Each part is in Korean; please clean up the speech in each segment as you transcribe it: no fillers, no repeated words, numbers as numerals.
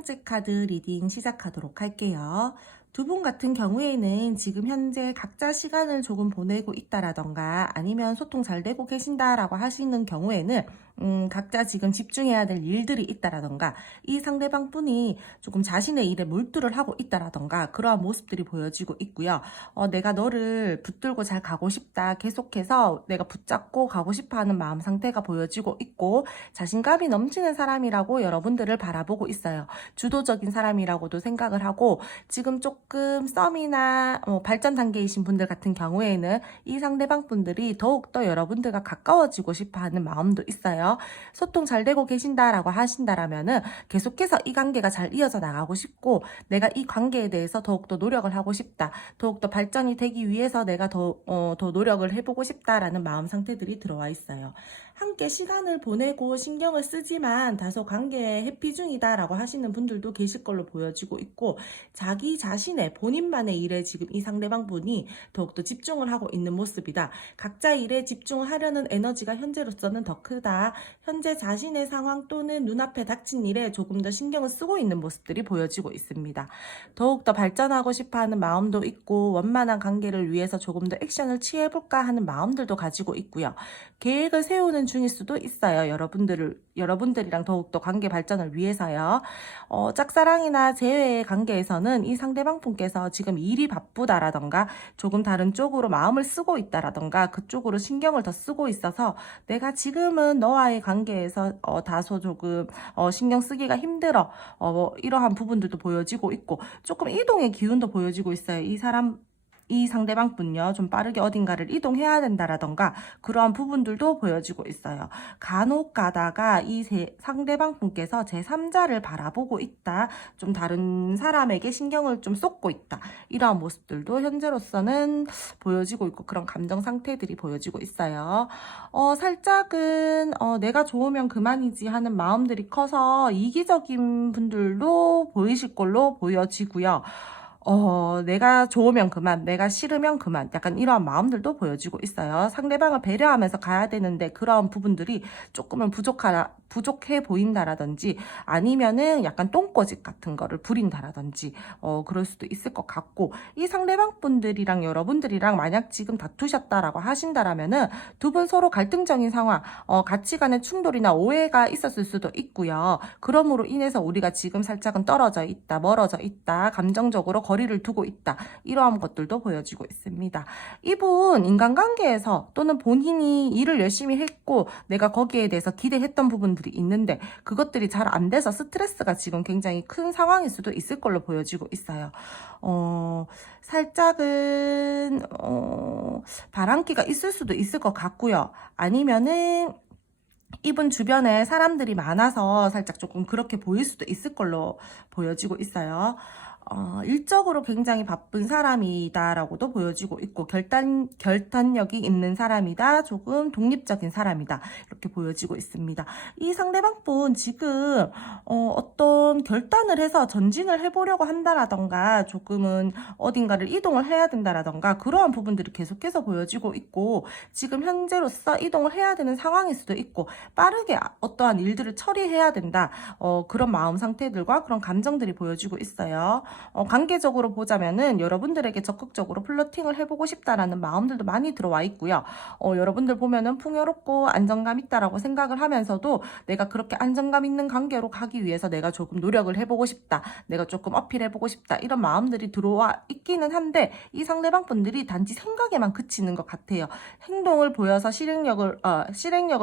번째 카드 리딩 시작하도록 할게요. 두 분 같은 경우에는 지금 현재 각자 시간을 조금 보내고 있다라던가 아니면 소통 잘 되고 계신다라고 하시는 경우에는 각자 지금 집중해야 될 일들이 있다라던가 이 상대방 분이 조금 자신의 일에 몰두를 하고 있다라던가 그러한 모습들이 보여지고 있고요. 내가 너를 붙들고 잘 가고 싶다. 계속해서 내가 붙잡고 가고 싶어하는 마음 상태가 보여지고 있고 자신감이 넘치는 사람이라고 여러분들을 바라보고 있어요. 주도적인 사람이라고도 생각을 하고 지금 조금 썸이나 발전 단계이신 분들 같은 경우에는 이 상대방 분들이 더욱더 여러분들과 가까워지고 싶어하는 마음도 있어요. 소통 잘 되고 계신다라고 하신다라면은 계속해서 이 관계가 잘 이어져 나가고 싶고 내가 이 관계에 대해서 더욱더 노력을 하고 싶다. 더욱더 발전이 되기 위해서 내가 더 노력을 해보고 싶다라는 마음 상태들이 들어와 있어요. 함께 시간을 보내고 신경을 쓰지만 다소 관계에 회피 중이다라고 하시는 분들도 계실 걸로 보여지고 있고 자기 자신의 본인만의 일에 지금 이 상대방 분이 더욱더 집중을 하고 있는 모습이다. 각자 일에 집중하려는 에너지가 현재로서는 더 크다. 현재 자신의 상황 또는 눈앞에 닥친 일에 조금 더 신경을 쓰고 있는 모습들이 보여지고 있습니다. 더욱더 발전하고 싶어하는 마음도 있고 원만한 관계를 위해서 조금 더 액션을 취해볼까 하는 마음들도 가지고 있고요. 계획을 세우는 중일 수도 있어요. 여러분들이랑 더욱더 관계 발전을 위해서요. 짝사랑이나 재회의 관계에서는 이 상대방 분께서 지금 일이 바쁘다라던가 조금 다른 쪽으로 마음을 쓰고 있다라던가 그쪽으로 신경을 더 쓰고 있어서 내가 지금은 너와의 관계에서 다소 조금 신경 쓰기가 힘들어. 이러한 부분들도 보여지고 있고 조금 이동의 기운도 보여지고 있어요. 이 상대방 분요 좀 빠르게 어딘가를 이동해야 된다라던가 그러한 부분들도 보여지고 있어요. 간혹 가다가 상대방 분께서 제3자를 바라보고 있다. 좀 다른 사람에게 신경을 좀 쏟고 있다. 이러한 모습들도 현재로서는 보여지고 있고 그런 감정 상태들이 보여지고 있어요. 살짝은 내가 좋으면 그만이지 하는 마음들이 커서 이기적인 분들도 보이실 걸로 보여지고요. 내가 좋으면 그만, 내가 싫으면 그만. 약간 이러한 마음들도 보여지고 있어요. 상대방을 배려하면서 가야 되는데 그러한 부분들이 조금은 부족해 보인다라든지 아니면은 약간 똥꼬집 같은 거를 부린다라든지 그럴 수도 있을 것 같고 이 상대방 분들이랑 여러분들이랑 만약 지금 다투셨다라고 하신다라면은 두 분 서로 갈등적인 상황, 가치관의 충돌이나 오해가 있었을 수도 있고요. 그러므로 인해서 우리가 지금 살짝은 떨어져 있다, 멀어져 있다, 감정적으로 거리를 두고 있다. 이러한 것들도 보여지고 있습니다. 이분 인간관계에서 또는 본인이 일을 열심히 했고 내가 거기에 대해서 기대했던 부분들이 있는데 그것들이 잘 안 돼서 스트레스가 지금 굉장히 큰 상황일 수도 있을 걸로 보여지고 있어요. 살짝은 바람기가 있을 수도 있을 것 같고요. 아니면은 이분 주변에 사람들이 많아서 살짝 조금 그렇게 보일 수도 있을 걸로 보여지고 있어요. 일적으로 굉장히 바쁜 사람이다라고도 보여지고 있고 결단력이 있는 사람이다. 조금 독립적인 사람이다. 이렇게 보여지고 있습니다. 이 상대방분 지금 어떤 결단을 해서 전진을 해보려고 한다라던가 조금은 어딘가를 이동을 해야 된다라던가 그러한 부분들이 계속해서 보여지고 있고 지금 현재로서 이동을 해야 되는 상황일 수도 있고 빠르게 어떠한 일들을 처리해야 된다. 그런 마음 상태들과 그런 감정들이 보여지고 있어요. 관계적으로 보자면은 여러분들에게 적극적으로 플러팅을 해보고 싶다라는 마음들도 많이 들어와 있고요. 여러분들 보면은 풍요롭고 안정감 있다라고 생각을 하면서도 내가 그렇게 안정감 있는 관계로 가기 위해서 내가 조금 노력을 해보고 싶다. 내가 조금 어필해보고 싶다. 이런 마음들이 들어와 있기는 한데 이 상대방 분들이 단지 생각에만 그치는 것 같아요. 행동을 보여서 실행력을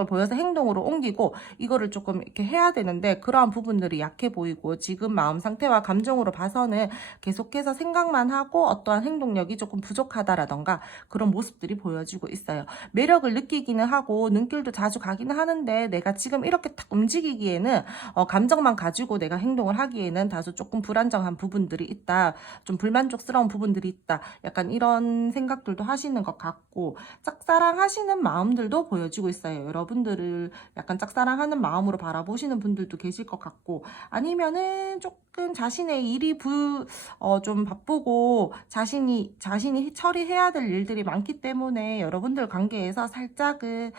보여서 행동으로 옮기고 이거를 조금 이렇게 해야 되는데 그러한 부분들이 약해 보이고 지금 마음 상태와 감정으로 봐서는 계속해서 생각만 하고 어떠한 행동력이 조금 부족하다라던가 그런 모습들이 보여지고 있어요. 매력을 느끼기는 하고 눈길도 자주 가기는 하는데 내가 지금 이렇게 딱 움직이기에는 감정만 가지고 내가 행동을 하기에는 다소 조금 불안정한 부분들이 있다. 좀 불만족스러운 부분들이 있다. 약간 이런 생각들도 하시는 것 같고 짝사랑 하시는 마음들도 보여지고 있어요. 여러분들을 약간 짝사랑하는 마음으로 바라보시는 분들도 계실 것 같고 아니면은 조금 자신의 일이 좀 바쁘고 자신이 처리해야 될 일들이 많기 때문에 여러분들 관계에서 살짝은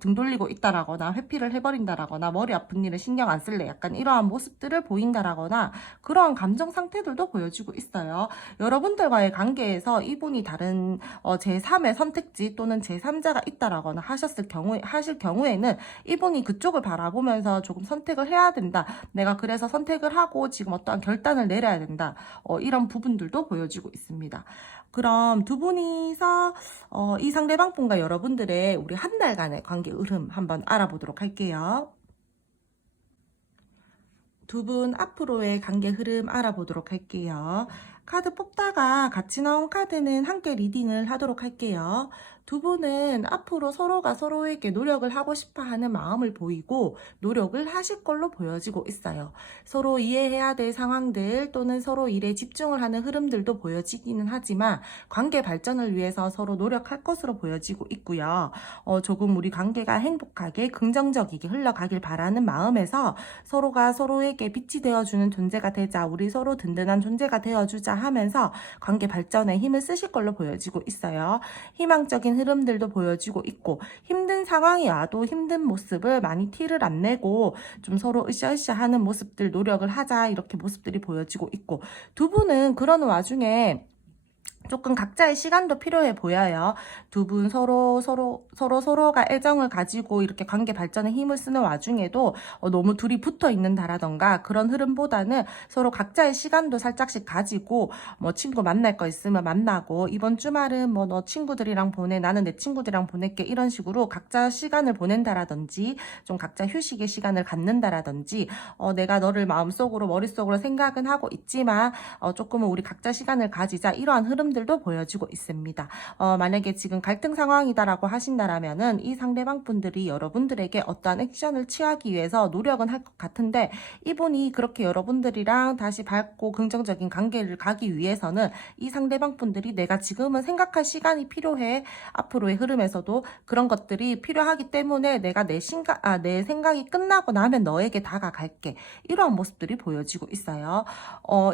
등 돌리고 있다라거나 회피를 해버린다라거나 머리 아픈 일은 신경 안 쓸래 약간 이러한 모습들을 보인다라거나 그러한 감정 상태들도 보여지고 있어요. 여러분들과의 관계에서 이분이 다른 제3의 선택지 또는 제3자가 있다라거나 하실 경우에는 이분이 그쪽을 바라보면서 조금 선택을 해야 된다. 내가 그래서 선택을 하고 지금 어떠한 결단을 내려야 된다. 이런 부분들도 보여지고 있습니다. 그럼 두 분이서 이 상대방분과 여러분들의 우리 한 달간의 관계 흐름 한번 알아보도록 할게요. 두 분 앞으로의 관계 흐름 알아보도록 할게요. 카드 뽑다가 같이 나온 카드는 함께 리딩을 하도록 할게요. 두 분은 앞으로 서로가 서로에게 노력을 하고 싶어 하는 마음을 보이고 노력을 하실 걸로 보여지고 있어요. 서로 이해해야 될 상황들 또는 서로 일에 집중을 하는 흐름들도 보여지기는 하지만 관계 발전을 위해서 서로 노력할 것으로 보여지고 있고요. 조금 우리 관계가 행복하게 긍정적이게 흘러가길 바라는 마음에서 서로가 서로에게 빛이 되어주는 존재가 되자, 우리 서로 든든한 존재가 되어주자 하면서 관계 발전에 힘을 쓰실 걸로 보여지고 있어요. 희망적인 흐름들도 보여지고 있고 힘든 상황이 와도 힘든 모습을 많이 티를 안 내고 좀 서로 으쌰으쌰 하는 모습들, 노력을 하자 이렇게 모습들이 보여지고 있고 두 분은 그러는 와중에 조금 각자의 시간도 필요해 보여요. 두 분 서로가 애정을 가지고 이렇게 관계 발전에 힘을 쓰는 와중에도 너무 둘이 붙어 있는다라던가 그런 흐름보다는 서로 각자의 시간도 살짝씩 가지고 뭐 친구 만날 거 있으면 만나고 이번 주말은 뭐 너 친구들이랑 보내, 나는 내 친구들이랑 보낼게 이런 식으로 각자 시간을 보낸다라든지 좀 각자 휴식의 시간을 갖는다라든지 내가 너를 마음속으로 머릿속으로 생각은 하고 있지만 조금은 우리 각자 시간을 가지자 이러한 흐름들도 보여지고 있습니다. 만약에 지금 갈등 상황이다라고 하신다라면은 이 상대방 분들이 여러분들에게 어떠한 액션을 취하기 위해서 노력은 할 것 같은데 이분이 그렇게 여러분들이랑 다시 밝고 긍정적인 관계를 가기 위해서는 이 상대방 분들이 내가 지금은 생각할 시간이 필요해. 앞으로의 흐름에서도 그런 것들이 필요하기 때문에 내가 내 생각이 끝나고 나면 너에게 다가갈게. 이러한 모습들이 보여지고 있어요.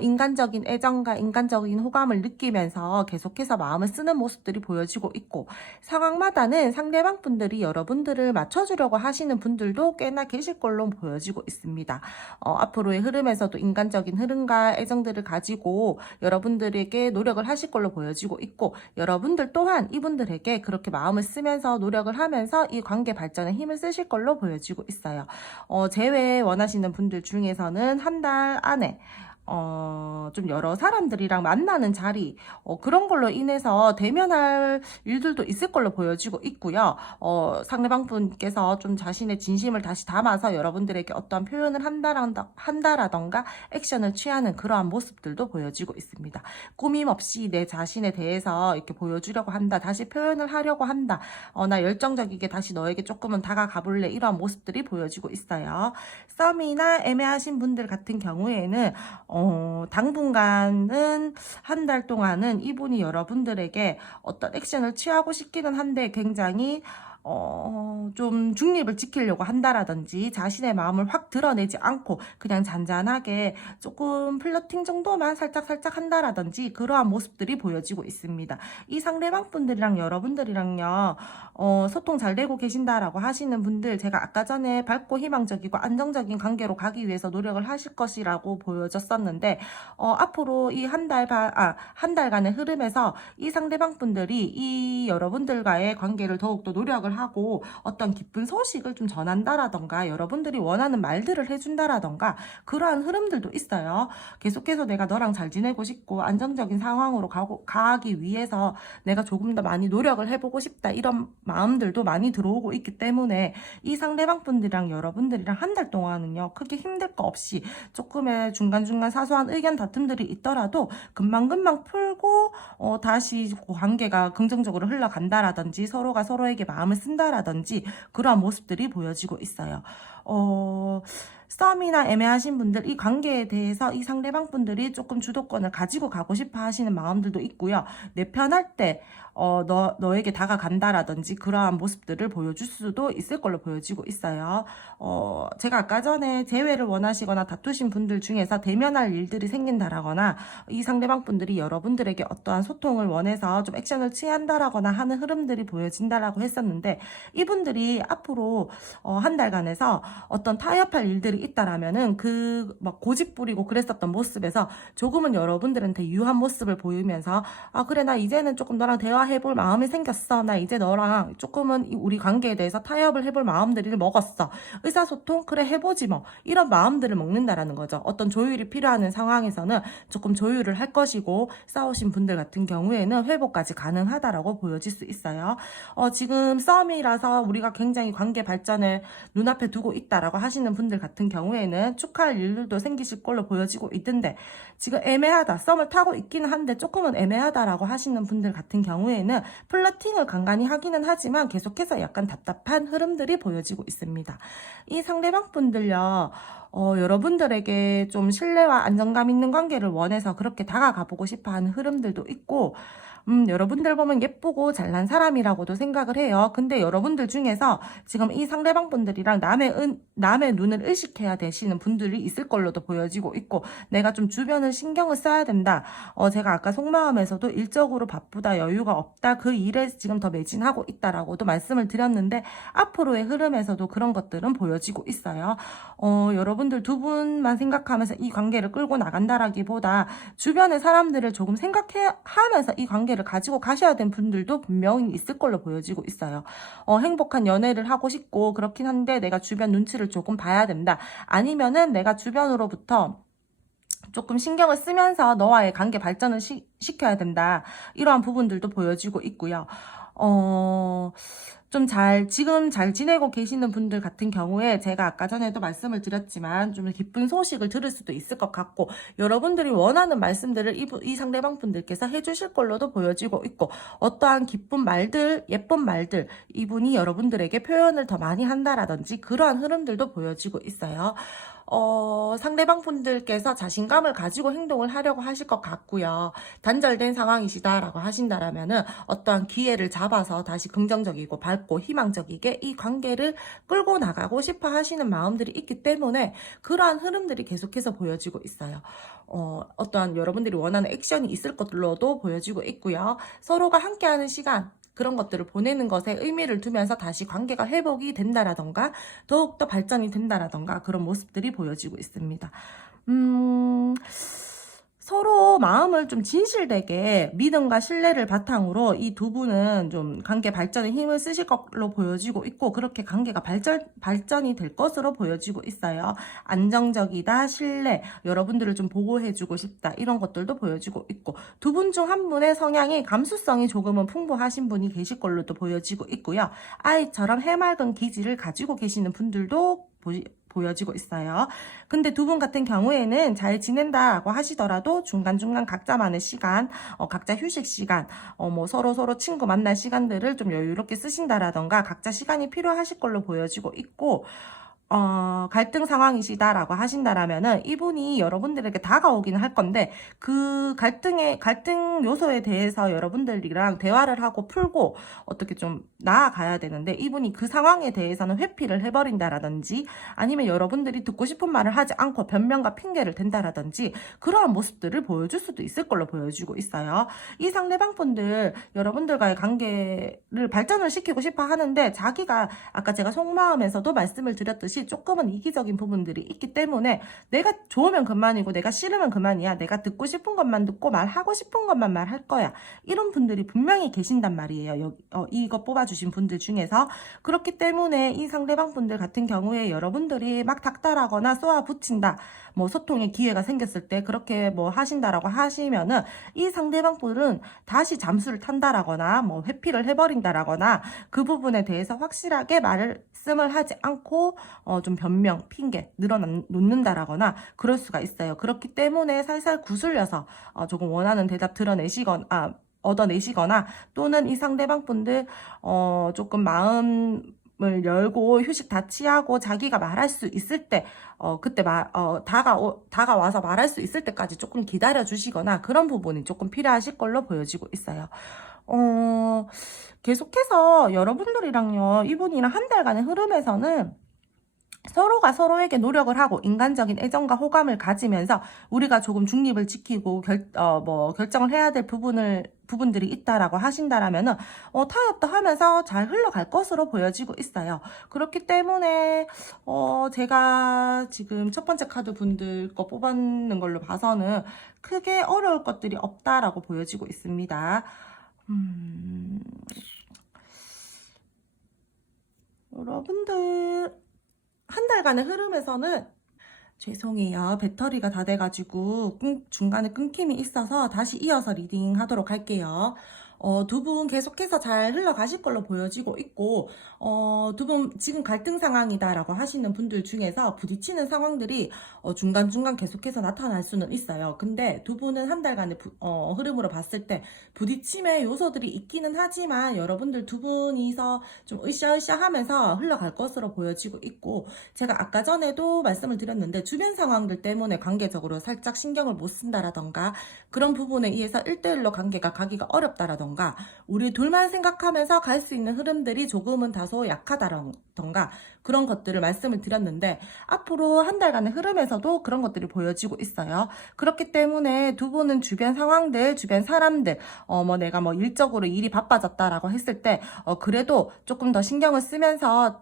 인간적인 애정과 인간적인 호감을 느끼면서 계속해서 마음을 쓰는 모습들이 보여지고 있고 상황마다는 상대방 분들이 여러분들을 맞춰주려고 하시는 분들도 꽤나 계실 걸로 보여지고 있습니다. 앞으로의 흐름에서도 인간적인 흐름과 애정들을 가지고 여러분들에게 노력을 하실 걸로 보여지고 있고 여러분들 또한 이분들에게 그렇게 마음을 쓰면서 노력을 하면서 이 관계 발전에 힘을 쓰실 걸로 보여지고 있어요. 재회 원하시는 분들 중에서는 한 달 안에 좀 여러 사람들이랑 만나는 자리, 그런 걸로 인해서 대면할 일들도 있을 걸로 보여지고 있고요. 상대방 분께서 좀 자신의 진심을 다시 담아서 여러분들에게 어떠한 표현을 한다라던가 액션을 취하는 그러한 모습들도 보여지고 있습니다. 꾸밈 없이 내 자신에 대해서 이렇게 보여주려고 한다. 다시 표현을 하려고 한다. 나 열정적이게 다시 너에게 조금은 다가가 볼래. 이러한 모습들이 보여지고 있어요. 썸이나 애매하신 분들 같은 경우에는 당분간은 한 달 동안은 이분이 여러분들에게 어떤 액션을 취하고 싶기는 한데 굉장히 좀 중립을 지키려고 한다라든지 자신의 마음을 확 드러내지 않고 그냥 잔잔하게 조금 플러팅 정도만 살짝 한다라든지 그러한 모습들이 보여지고 있습니다. 이 상대방 분들이랑 여러분들이랑요 소통 잘 되고 계신다라고 하시는 분들 제가 아까 전에 밝고 희망적이고 안정적인 관계로 가기 위해서 노력을 하실 것이라고 보여졌었는데 앞으로 이 한 달간의 흐름에서 이 상대방 분들이 이 여러분들과의 관계를 더욱더 노력을 하고 어떤 기쁜 소식을 좀 전한다라던가 여러분들이 원하는 말들을 해준다라던가 그러한 흐름들도 있어요. 계속해서 내가 너랑 잘 지내고 싶고 안정적인 상황으로 가기 위해서 내가 조금 더 많이 노력을 해보고 싶다 이런 마음들도 많이 들어오고 있기 때문에 이 상대방 분들이랑 여러분들이랑 한 달 동안은요 크게 힘들 거 없이 조금의 중간중간 사소한 의견 다툼들이 있더라도 금방금방 풀고 다시 관계가 긍정적으로 흘러간다라든지 서로가 서로에게 마음을 쓴다라든지 그러한 모습들이 보여지고 있어요. 썸이나 애매하신 분들 이 관계에 대해서 이 상대방 분들이 조금 주도권을 가지고 가고 싶어 하시는 마음들도 있고요. 내 편할 때 너에게 다가간다라든지 그러한 모습들을 보여줄 수도 있을 걸로 보여지고 있어요. 제가 아까 전에 재회를 원하시거나 다투신 분들 중에서 대면할 일들이 생긴다라거나 이 상대방 분들이 여러분들에게 어떠한 소통을 원해서 좀 액션을 취한다라거나 하는 흐름들이 보여진다라고 했었는데, 이분들이 앞으로 한 달간에서 어떤 타협할 일들이 있다라면은 그 막 고집 부리고 그랬었던 모습에서 조금은 여러분들한테 유한 모습을 보이면서, 아 그래 나 이제는 조금 너랑 대화해볼 마음이 생겼어, 나 이제 너랑 조금은 우리 관계에 대해서 타협을 해볼 마음들을 먹었어, 의사소통 그래 해보지 뭐, 이런 마음들을 먹는다라는 거죠. 어떤 조율이 필요한 상황에서는 조금 조율을 할 것이고, 싸우신 분들 같은 경우에는 회복까지 가능하다라고 보여질 수 있어요. 지금 썸이라서 우리가 굉장히 관계 발전을 눈앞에 두고 있다라고 하시는 분들 같은 경우에는 축하할 일들도 생기실 걸로 보여지고 있는데, 지금 애매하다, 썸을 타고 있기는 한데 조금은 애매하다라고 하시는 분들 같은 경우에는 플러팅을 간간히 하기는 하지만 계속해서 약간 답답한 흐름들이 보여지고 있습니다. 이 상대방 분들요, 여러분들에게 좀 신뢰와 안정감 있는 관계를 원해서 그렇게 다가가 보고 싶어 하는 흐름들도 있고, 여러분들 보면 예쁘고 잘난 사람이라고도 생각을 해요. 근데 여러분들 중에서 지금 이 상대방 분들이랑 남의 눈을 의식해야 되시는 분들이 있을 걸로도 보여지고 있고, 내가 좀 주변을 신경을 써야 된다. 제가 아까 속마음에서도 일적으로 바쁘다, 여유가 없다, 그 일에 지금 더 매진하고 있다라고도 말씀을 드렸는데, 앞으로의 흐름에서도 그런 것들은 보여지고 있어요. 여러분들 두 분만 생각하면서 이 관계를 끌고 나간다라기보다 주변의 사람들을 조금 생각하면서 이 관계를 가지고 가셔야 되는 분들도 분명히 있을 걸로 보여지고 있어요. 행복한 연애를 하고 싶고 그렇긴 한데 내가 주변 눈치를 조금 봐야 된다, 아니면은 내가 주변으로부터 조금 신경을 쓰면서 너와의 관계 발전을 시켜야 된다, 이러한 부분들도 보여지고 있고요. 지금 잘 지내고 계시는 분들 같은 경우에 제가 아까 전에도 말씀을 드렸지만 좀 기쁜 소식을 들을 수도 있을 것 같고, 여러분들이 원하는 말씀들을 이 상대방 분들께서 해주실 걸로도 보여지고 있고, 어떠한 기쁜 말들, 예쁜 말들, 이분이 여러분들에게 표현을 더 많이 한다라든지 그러한 흐름들도 보여지고 있어요. 상대방 분들께서 자신감을 가지고 행동을 하려고 하실 것 같고요. 단절된 상황이시다라고 하신다라면은 어떠한 기회를 잡아서 다시 긍정적이고 밝고 희망적이게 이 관계를 끌고 나가고 싶어 하시는 마음들이 있기 때문에 그러한 흐름들이 계속해서 보여지고 있어요. 어떠한 여러분들이 원하는 액션이 있을 것으로도 보여지고 있고요. 서로가 함께하는 시간, 그런 것들을 보내는 것에 의미를 두면서 다시 관계가 회복이 된다라던가 더욱더 발전이 된다라던가 그런 모습들이 보여지고 있습니다. 서로 마음을 좀 진실되게 믿음과 신뢰를 바탕으로 이 두 분은 좀 관계 발전에 힘을 쓰실 걸로 보여지고 있고, 그렇게 관계가 발전이 될 것으로 보여지고 있어요. 안정적이다, 신뢰, 여러분들을 좀 보호해주고 싶다, 이런 것들도 보여지고 있고, 두 분 중 한 분의 성향이 감수성이 조금은 풍부하신 분이 계실 걸로도 보여지고 있고요. 아이처럼 해맑은 기질을 가지고 계시는 분들도 보여지고 있어요. 근데 두 분 같은 경우에는 잘 지낸다라고 하시더라도 중간중간 각자만의 시간, 각자 휴식 시간, 뭐 서로 친구 만날 시간들을 좀 여유롭게 쓰신다라던가 각자 시간이 필요하실 걸로 보여지고 있고, 갈등 상황이시다라고 하신다라면은 이분이 여러분들에게 다가오기는 할 건데, 그 갈등 요소에 대해서 여러분들이랑 대화를 하고 풀고 어떻게 좀 나아가야 되는데, 이분이 그 상황에 대해서는 회피를 해버린다라든지, 아니면 여러분들이 듣고 싶은 말을 하지 않고 변명과 핑계를 댄다라든지 그러한 모습들을 보여줄 수도 있을 걸로 보여지고 있어요. 이 상대방 분들 여러분들과의 관계를 발전을 시키고 싶어 하는데, 자기가 아까 제가 속마음에서도 말씀을 드렸듯이 조금은 이기적인 부분들이 있기 때문에 내가 좋으면 그만이고 내가 싫으면 그만이야, 내가 듣고 싶은 것만 듣고 말하고 싶은 것만 말할 거야, 이런 분들이 분명히 계신단 말이에요. 이거 뽑아주신 분들 중에서. 그렇기 때문에 이 상대방 분들 같은 경우에 여러분들이 막 닥달하거나 쏘아붙인다, 뭐 소통의 기회가 생겼을 때 그렇게 뭐 하신다라고 하시면은 이 상대방 분은 다시 잠수를 탄다라거나 뭐 회피를 해버린다라거나 그 부분에 대해서 확실하게 말씀을 하지 않고 좀 변명, 핑계 늘어놓는다라거나 그럴 수가 있어요. 그렇기 때문에 살살 구슬려서 조금 원하는 대답 얻어내시거나, 또는 이 상대방 분들 조금 마음을 열고 휴식 다 취하고 자기가 말할 수 있을 때, 그때 다가와서 말할 수 있을 때까지 조금 기다려 주시거나 그런 부분이 조금 필요하실 걸로 보여지고 있어요. 어, 계속해서 여러분들이랑요, 이분이랑 한 달간의 흐름에서는 서로가 서로에게 노력을 하고 인간적인 애정과 호감을 가지면서 우리가 조금 중립을 지키고 결정을 해야 될 부분들이 있다라고 하신다라면은, 타협도 하면서 잘 흘러갈 것으로 보여지고 있어요. 그렇기 때문에, 제가 지금 첫 번째 카드 분들 거 뽑았는 걸로 봐서는 크게 어려울 것들이 없다라고 보여지고 있습니다. 음, 여러분들, 한 달간의 흐름에서는 죄송해요. 배터리가 다 돼가지고 중간에 끊김이 있어서 다시 이어서 리딩 하도록 할게요. 두 분 계속해서 잘 흘러가실 걸로 보여지고 있고, 두 분 지금 갈등 상황이다라고 하시는 분들 중에서 부딪히는 상황들이 중간중간 계속해서 나타날 수는 있어요. 근데 두 분은 한 달간의 흐름으로 봤을 때 부딪힘의 요소들이 있기는 하지만 여러분들 두 분이서 좀 으쌰으쌰 하면서 흘러갈 것으로 보여지고 있고, 제가 아까 전에도 말씀을 드렸는데 주변 상황들 때문에 관계적으로 살짝 신경을 못 쓴다라던가 그런 부분에 의해서 1대1로 관계가 가기가 어렵다라던가 우리 둘만 생각하면서 갈 수 있는 흐름들이 조금은 다소 약하다라던가 그런 것들을 말씀을 드렸는데 앞으로 한 달간의 흐름에서도 그런 것들이 보여지고 있어요. 그렇기 때문에 두 분은 주변 상황들, 주변 사람들, 내가 일적으로 일이 바빠졌다라고 했을 때 그래도 조금 더 신경을 쓰면서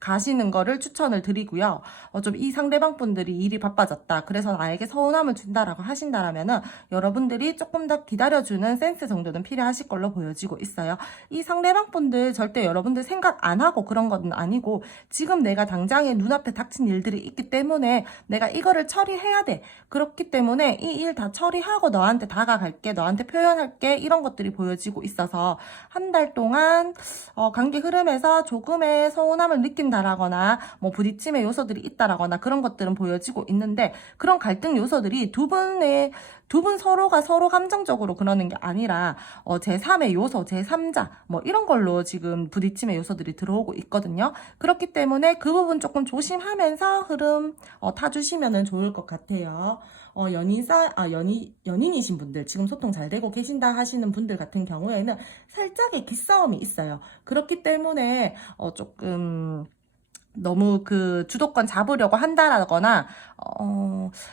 가시는 거를 추천을 드리고요. 좀 이 상대방 분들이 일이 바빠졌다. 그래서 나에게 서운함을 준다라고 하신다라면은 여러분들이 조금 더 기다려주는 센스 정도는 필요하실 걸로 보여지고 있어요. 이 상대방 분들 절대 여러분들 생각 안 하고 그런 건 아니고 지금 내가 당장에 눈앞에 닥친 일들이 있기 때문에 내가 이거를 처리해야 돼. 그렇기 때문에 이 일 다 처리하고 너한테 다가갈게. 너한테 표현할게. 이런 것들이 보여지고 있어서 한 달 동안 관계 흐름에서 조금의 서운함을 느낀다라거나 부딪힘의 요소들이 있다라거나 그런 것들은 보여지고 있는데 그런 갈등 요소들이 두 분 서로가 서로 감정적으로 그러는 게 아니라 제3의 요소, 제3자 이런 걸로 지금 부딪힘의 요소들이 들어오고 있거든요. 그렇기 때문에 그 부분 조금 조심하면서 흐름 타주시면 좋을 것 같아요. 연인이신 분들, 지금 소통 잘 되고 계신다 하시는 분들 같은 경우에는 살짝의 기싸움이 있어요. 그렇기 때문에, 조금, 너무 그 주도권 잡으려고 한다라거나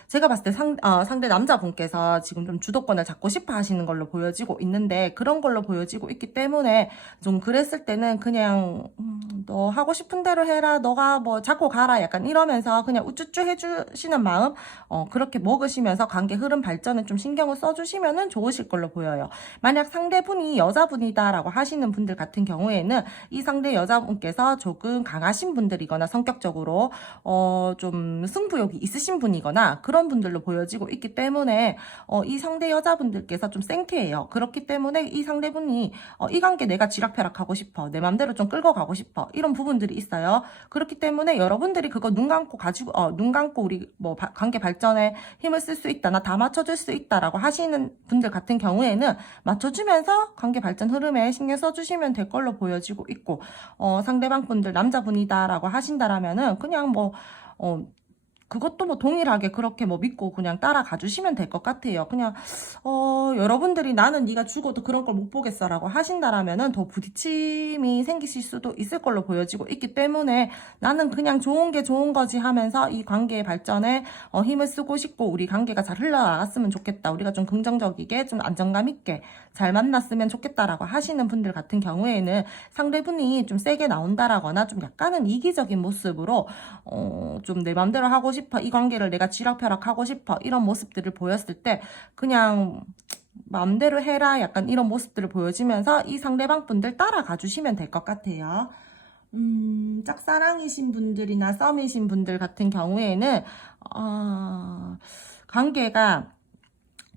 제가 봤을 때 상대 남자분께서 지금 좀 주도권을 잡고 싶어 하시는 걸로 보여지고 있는데 그런 걸로 보여지고 있기 때문에 좀 그랬을 때는 그냥 너 하고 싶은 대로 해라 너가 잡고 가라 약간 이러면서 그냥 우쭈쭈 해주시는 마음 그렇게 먹으시면서 관계 흐름 발전에 좀 신경을 써주시면은 좋으실 걸로 보여요. 만약 상대분이 여자분이다라고 하시는 분들 같은 경우에는 이 상대 여자분께서 조금 강하신 분들이거나 성격적으로 좀 승부욕이 있으신 분이거나 그런 분들로 보여지고 있기 때문에 이 상대 여자분들께서 좀 생캐예요. 그렇기 때문에 이 상대분이 이 관계 내가 쥐락펴락하고 싶어. 내 맘대로 좀 끌고 가고 싶어. 이런 부분들이 있어요. 그렇기 때문에 여러분들이 그거 눈 감고 우리 관계 발전에 힘을 쓸 수 있다. 나 다 맞춰줄 수 있다라고 하시는 분들 같은 경우에는 맞춰주면서 관계 발전 흐름에 신경 써주시면 될 걸로 보여지고 있고 상대방 분들 남자분이다라고 하신다라면은 그냥 그것도 동일하게 그렇게 믿고 그냥 따라가 주시면 될 것 같아요. 그냥 여러분들이 나는 네가 죽어도 그런 걸 못 보겠어라고 하신다라면은 더 부딪힘이 생기실 수도 있을 걸로 보여지고 있기 때문에 나는 그냥 좋은 게 좋은 거지 하면서 이 관계의 발전에 힘을 쓰고 싶고 우리 관계가 잘 흘러나갔으면 좋겠다. 우리가 좀 긍정적이게 좀 안정감 있게 잘 만났으면 좋겠다라고 하시는 분들 같은 경우에는 상대분이 좀 세게 나온다라거나 좀 약간은 이기적인 모습으로 좀 내 맘대로 하고 싶어. 이 관계를 내가 쥐락펴락 하고 싶어. 이런 모습들을 보였을 때 그냥 맘대로 해라. 약간 이런 모습들을 보여주면서 이 상대방 분들 따라가 주시면 될 것 같아요. 짝사랑이신 분들이나 썸이신 분들 같은 경우에는 관계가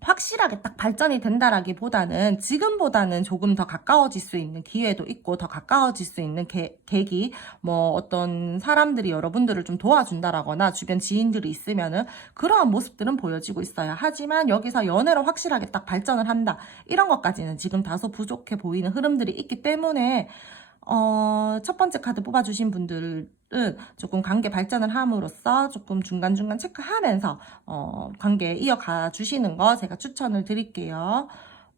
확실하게 딱 발전이 된다라기보다는 지금보다는 조금 더 가까워질 수 있는 기회도 있고 더 가까워질 수 있는 계기 어떤 사람들이 여러분들을 좀 도와준다라거나 주변 지인들이 있으면은 그러한 모습들은 보여지고 있어요. 하지만 여기서 연애로 확실하게 딱 발전을 한다 이런 것까지는 지금 다소 부족해 보이는 흐름들이 있기 때문에 첫 번째 카드 뽑아주신 분들은 조금 관계 발전을 함으로써 조금 중간중간 체크하면서 관계 이어가 주시는 거 제가 추천을 드릴게요.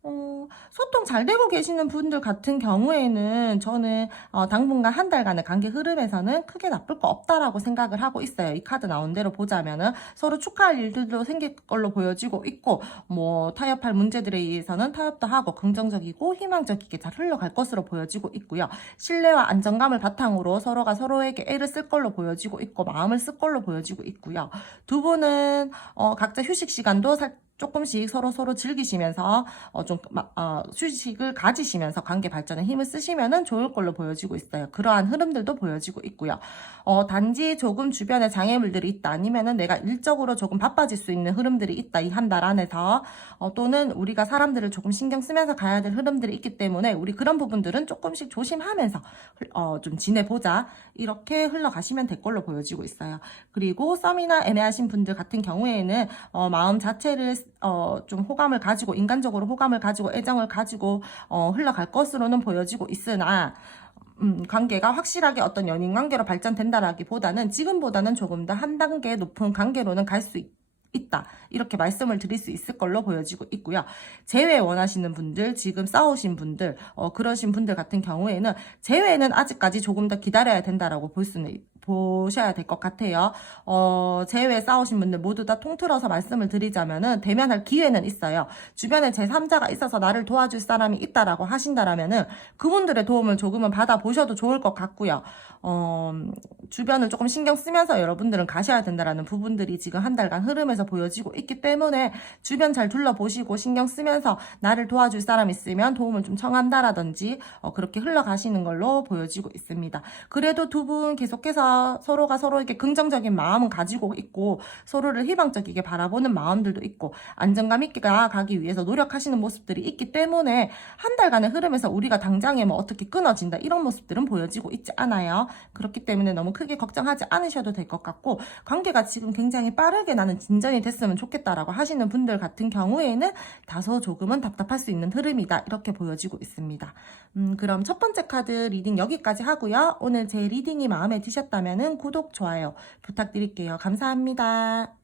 소통 잘 되고 계시는 분들 같은 경우에는 저는 당분간 한 달간의 관계 흐름에서는 크게 나쁠 거 없다라고 생각을 하고 있어요. 이 카드 나온 대로 보자면은 서로 축하할 일들도 생길 걸로 보여지고 있고, 뭐 타협할 문제들에 의해서는 타협도 하고 긍정적이고 희망적이게 잘 흘러갈 것으로 보여지고 있고요. 신뢰와 안정감을 바탕으로 서로가 서로에게 애를 쓸 걸로 보여지고 있고 마음을 쓸 걸로 보여지고 있고요. 두 분은 각자 휴식 시간도 조금씩 서로 즐기시면서 휴식을 가지시면서 관계 발전에 힘을 쓰시면은 좋을 걸로 보여지고 있어요. 그러한 흐름들도 보여지고 있고요. 단지 조금 주변에 장애물들이 있다, 아니면은 내가 일적으로 조금 바빠질 수 있는 흐름들이 있다, 이 한 달 안에서 또는 우리가 사람들을 조금 신경 쓰면서 가야 될 흐름들이 있기 때문에 우리 그런 부분들은 조금씩 조심하면서 좀 지내보자, 이렇게 흘러가시면 될 걸로 보여지고 있어요. 그리고 썸이나 애매하신 분들 같은 경우에는 마음 자체를 좀 호감을 가지고, 인간적으로 호감을 가지고 애정을 가지고 흘러갈 것으로는 보여지고 있으나, 관계가 확실하게 어떤 연인 관계로 발전된다라기보다는 지금보다는 조금 더 한 단계 높은 관계로는 갈 수 있다, 이렇게 말씀을 드릴 수 있을 걸로 보여지고 있고요. 재회 원하시는 분들, 지금 싸우신 분들, 그러신 분들 같은 경우에는 재회는 아직까지 조금 더 기다려야 된다라고 보셔야 될 것 같아요. 재회 싸우신 분들 모두 다 통틀어서 말씀을 드리자면은 대면할 기회는 있어요. 주변에 제3자가 있어서 나를 도와줄 사람이 있다라고 하신다라면은 그분들의 도움을 조금은 받아보셔도 좋을 것 같고요. 주변을 조금 신경 쓰면서 여러분들은 가셔야 된다라는 부분들이 지금 한 달간 흐름에서 보여지고 있기 때문에 주변 잘 둘러보시고 신경 쓰면서 나를 도와줄 사람 있으면 도움을 좀 청한다라든지 그렇게 흘러가시는 걸로 보여지고 있습니다. 그래도 두 분 계속해서 서로가 서로에게 긍정적인 마음은 가지고 있고 서로를 희망적이게 바라보는 마음들도 있고 안정감 있게 가기 위해서 노력하시는 모습들이 있기 때문에 한 달간의 흐름에서 우리가 당장에 뭐 어떻게 끊어진다, 이런 모습들은 보여지고 있지 않아요. 그렇기 때문에 너무 크게 걱정하지 않으셔도 될 것 같고, 관계가 지금 굉장히 빠르게 나는 진전이 됐으면 좋겠다라고 하시는 분들 같은 경우에는 다소 조금은 답답할 수 있는 흐름이다, 이렇게 보여지고 있습니다. 그럼 첫 번째 카드 리딩 여기까지 하고요. 오늘 제 리딩이 마음에 드셨다면 구독, 좋아요 부탁드릴게요. 감사합니다.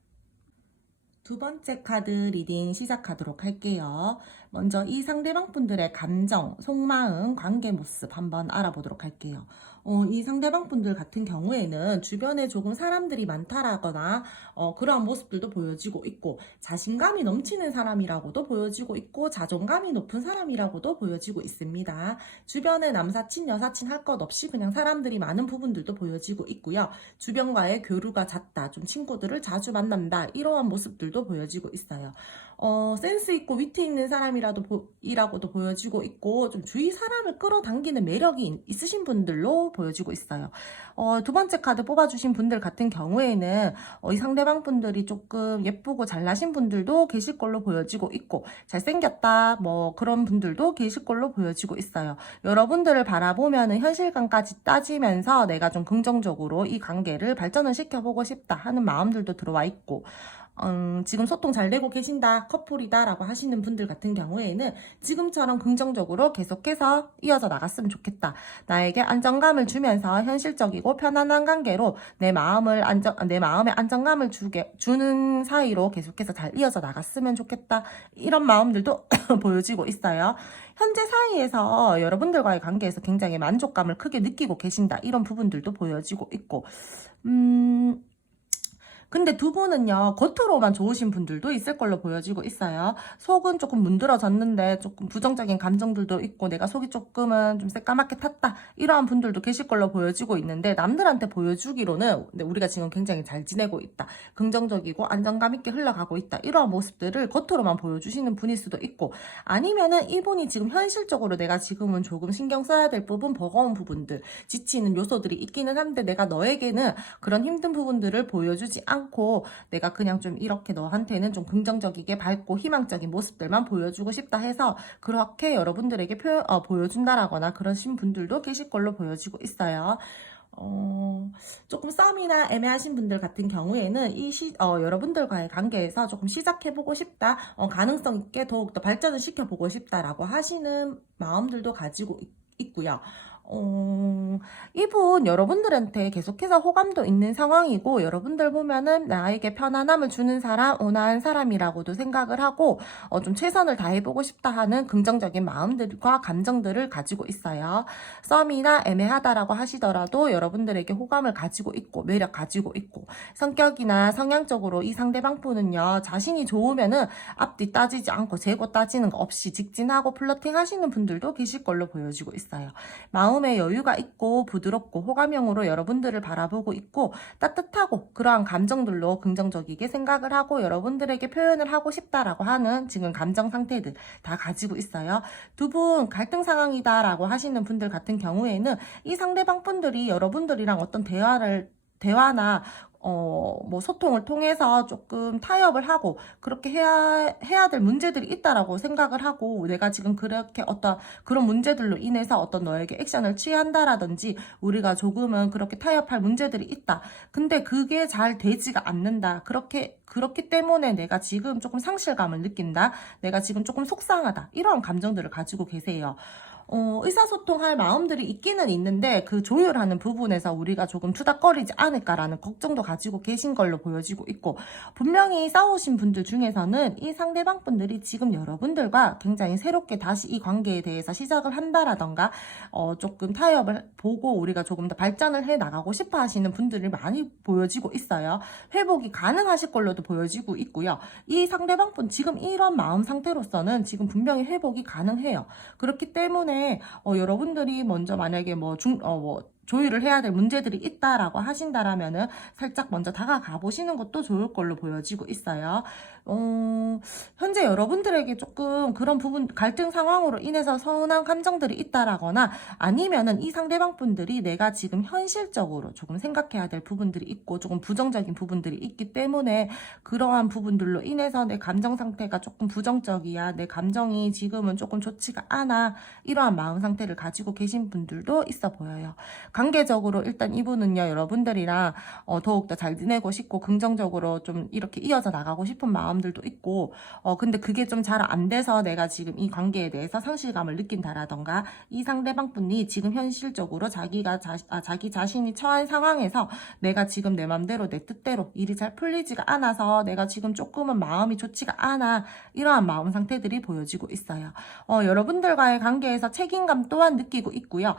두 번째 카드 리딩 시작하도록 할게요. 먼저 이 상대방 분들의 감정, 속마음, 관계 모습 한번 알아보도록 할게요. 이 상대방 분들 같은 경우에는 주변에 조금 사람들이 많다라거나 그러한 모습들도 보여지고 있고, 자신감이 넘치는 사람이라고도 보여지고 있고, 자존감이 높은 사람이라고도 보여지고 있습니다. 주변에 남사친, 여사친 할 것 없이 그냥 사람들이 많은 부분들도 보여지고 있고요. 주변과의 교류가 잦다, 좀 친구들을 자주 만난다, 이러한 모습들도 보여지고 있어요. 센스 있고 위트 있는 사람이라고도 보여지고 있고, 좀 주위 사람을 끌어당기는 매력이 있으신 분들로 보여지고 있어요. 두 번째 카드 뽑아주신 분들 같은 경우에는 이 상대방 분들이 조금 예쁘고 잘나신 분들도 계실 걸로 보여지고 있고, 잘생겼다, 뭐 그런 분들도 계실 걸로 보여지고 있어요. 여러분들을 바라보면은 현실감까지 따지면서 내가 좀 긍정적으로 이 관계를 발전을 시켜보고 싶다 하는 마음들도 들어와 있고, 지금 소통 잘 되고 계신다, 커플이다 라고 하시는 분들 같은 경우에는 지금처럼 긍정적으로 계속해서 이어져 나갔으면 좋겠다. 나에게 안정감을 주면서 현실적이고 편안한 관계로 내 마음에 안정감을 주는 사이로 계속해서 잘 이어져 나갔으면 좋겠다, 이런 마음들도 보여지고 있어요. 현재 사이에서 여러분들과의 관계에서 굉장히 만족감을 크게 느끼고 계신다, 이런 부분들도 보여지고 있고, 근데 두 분은요, 겉으로만 좋으신 분들도 있을 걸로 보여지고 있어요. 속은 조금 문드러졌는데 조금 부정적인 감정들도 있고, 내가 속이 조금은 좀 새까맣게 탔다, 이러한 분들도 계실 걸로 보여지고 있는데, 남들한테 보여주기로는 우리가 지금 굉장히 잘 지내고 있다, 긍정적이고 안정감 있게 흘러가고 있다, 이러한 모습들을 겉으로만 보여주시는 분일 수도 있고, 아니면은 이분이 지금 현실적으로 내가 지금은 조금 신경 써야 될 부분, 버거운 부분들, 지치는 요소들이 있기는 한데 내가 너에게는 그런 힘든 부분들을 보여주지 않고 내가 그냥 좀 이렇게 너한테는 좀 긍정적이게 밝고 희망적인 모습들만 보여주고 싶다 해서 그렇게 여러분들에게 보여준다라거나 그러신 분들도 계실 걸로 보여지고 있어요. 조금 썸이나 애매하신 분들 같은 경우에는 여러분들과의 관계에서 조금 시작해보고 싶다, 가능성 있게 더욱더 발전을 시켜보고 싶다라고 하시는 마음들도 가지고 있고요. 이분 여러분들한테 계속해서 호감도 있는 상황이고, 여러분들 보면은 나에게 편안함을 주는 사람, 온화한 사람이라고도 생각을 하고, 좀 최선을 다해보고 싶다 하는 긍정적인 마음들과 감정들을 가지고 있어요. 썸이나 애매하다라고 하시더라도 여러분들에게 호감을 가지고 있고, 매력 가지고 있고, 성격이나 성향적으로 이 상대방 분은요, 자신이 좋으면은 앞뒤 따지지 않고 재고 따지는 거 없이 직진하고 플러팅 하시는 분들도 계실 걸로 보여지고 있어요. 마음에 여유가 있고 부드럽고 호감형으로 여러분들을 바라보고 있고, 따뜻하고 그러한 감정들로 긍정적이게 생각을 하고 여러분들에게 표현을 하고 싶다라고 하는 지금 감정 상태들 다 가지고 있어요. 두 분 갈등 상황이다라고 하시는 분들 같은 경우에는 이 상대방 분들이 여러분들이랑 어떤 대화나 뭐 소통을 통해서 조금 타협을 하고 그렇게 해야 될 문제들이 있다라고 생각을 하고, 내가 지금 그렇게 어떤 그런 문제들로 인해서 어떤 너에게 액션을 취한다라든지 우리가 조금은 그렇게 타협할 문제들이 있다. 근데 그게 잘 되지가 않는다. 그렇기 때문에 내가 지금 조금 상실감을 느낀다. 내가 지금 조금 속상하다. 이런 감정들을 가지고 계세요. 의사소통할 마음들이 있기는 있는데 그 조율하는 부분에서 우리가 조금 투닥거리지 않을까라는 걱정도 가지고 계신 걸로 보여지고 있고, 분명히 싸우신 분들 중에서는 이 상대방 분들이 지금 여러분들과 굉장히 새롭게 다시 이 관계에 대해서 시작을 한다라던가 조금 타협을 보고 우리가 조금 더 발전을 해 나가고 싶어 하시는 분들이 많이 보여지고 있어요. 회복이 가능하실 걸로도 보여지고 있고요. 이 상대방 분 지금 이런 마음 상태로서는 지금 분명히 회복이 가능해요. 그렇기 때문에 여러분들이 먼저 만약에 조율을 해야 될 문제들이 있다라고 하신다라면은 살짝 먼저 다가가 보시는 것도 좋을 걸로 보여지고 있어요. 현재 여러분들에게 조금 그런 부분, 갈등 상황으로 인해서 서운한 감정들이 있다라거나 아니면은 이 상대방 분들이 내가 지금 현실적으로 조금 생각해야 될 부분들이 있고 조금 부정적인 부분들이 있기 때문에 그러한 부분들로 인해서 내 감정 상태가 조금 부정적이야, 내 감정이 지금은 조금 좋지가 않아, 이러한 마음 상태를 가지고 계신 분들도 있어 보여요. 관계적으로 일단 이분은요, 여러분들이랑 더욱더 잘 지내고 싶고 긍정적으로 좀 이렇게 이어져 나가고 싶은 마음들도 있고, 근데 그게 좀 잘 안 돼서 내가 지금 이 관계에 대해서 상실감을 느낀다라던가, 이 상대방 분이 지금 현실적으로 자기 자신이 처한 상황에서 내가 지금 내 맘대로 내 뜻대로 일이 잘 풀리지가 않아서 내가 지금 조금은 마음이 좋지가 않아, 이러한 마음 상태들이 보여지고 있어요. 여러분들과의 관계에서 책임감 또한 느끼고 있고요.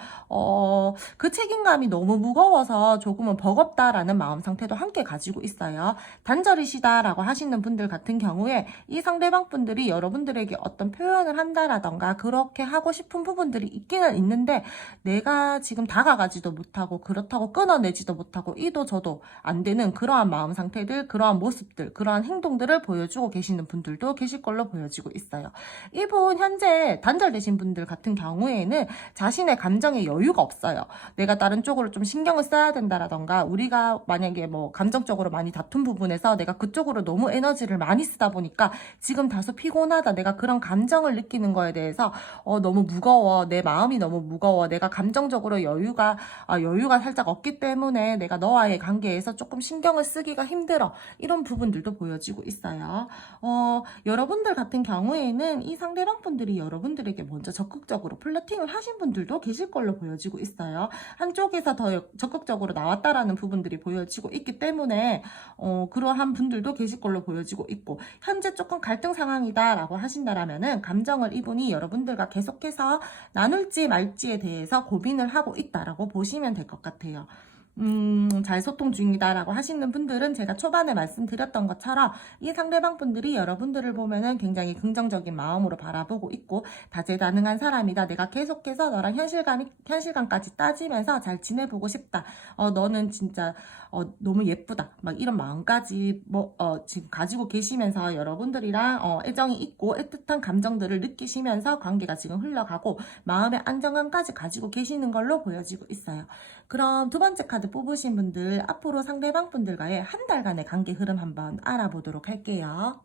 그 책임감이 너무 무거워서 조금은 버겁다라는 마음 상태도 함께 가지고 있어요. 단절이시다라고 하시는 분들 같은 경우에 이 상대방 분들이 여러분들에게 어떤 표현을 한다라던가 그렇게 하고 싶은 부분들이 있기는 있는데 내가 지금 다가가지도 못하고 그렇다고 끊어내지도 못하고 이도 저도 안 되는 그러한 마음 상태들, 그러한 모습들, 그러한 행동들을 보여주고 계시는 분들도 계실 걸로 보여지고 있어요. 이분 현재 단절되신 분들 같은 경우에는 자신의 감정에 여유가 없어요. 내가 다른 쪽으로 좀 신경을 써야 된다라던가, 우리가 만약에 뭐 감정적으로 많이 다툰 부분에서 내가 그쪽으로 너무 에너지를 많이 쓰다 보니까 지금 다소 피곤하다, 내가 그런 감정을 느끼는 거에 대해서 너무 무거워, 내 마음이 너무 무거워, 내가 감정적으로 여유가 살짝 없기 때문에 내가 너와의 관계에서 조금 신경을 쓰기가 힘들어, 이런 부분들도 보여지고 있어요. 여러분들 같은 경우에는 이 상대방 분들이 여러분들에게 먼저 적극적으로 플러팅을 하신 분들도 계실 걸로 보여지고 있어요. 한쪽에서 더 적극적으로 나왔다라는 부분들이 보여지고 있기 때문에 그러한 분들도 계실 걸로 보여지고 있고, 현재 조금 갈등 상황이다라고 하신다라면은 감정을 이분이 여러분들과 계속해서 나눌지 말지에 대해서 고민을 하고 있다라고 보시면 될 것 같아요. 잘 소통 중이다라고 하시는 분들은 제가 초반에 말씀드렸던 것처럼 이 상대방 분들이 여러분들을 보면은 굉장히 긍정적인 마음으로 바라보고 있고 다재다능한 사람이다. 내가 계속해서 너랑 현실감까지 따지면서 잘 지내보고 싶다. 너는 진짜 너무 예쁘다. 막 이런 마음까지 지금 가지고 계시면서 여러분들이랑 애정이 있고 애틋한 감정들을 느끼시면서 관계가 지금 흘러가고 마음의 안정감까지 가지고 계시는 걸로 보여지고 있어요. 그럼 두 번째 카드 뽑으신 분들, 앞으로 상대방 분들과의 한 달간의 관계 흐름 한번 알아보도록 할게요.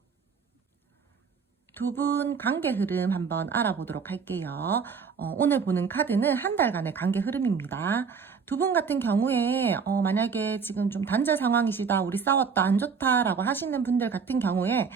두 분 관계 흐름 한번 알아보도록 할게요. 오늘 보는 카드는 한 달간의 관계 흐름입니다. 두 분 같은 경우에 만약에 지금 좀 단절 상황이시다, 우리 싸웠다, 안 좋다라고 하시는 분들 같은 경우에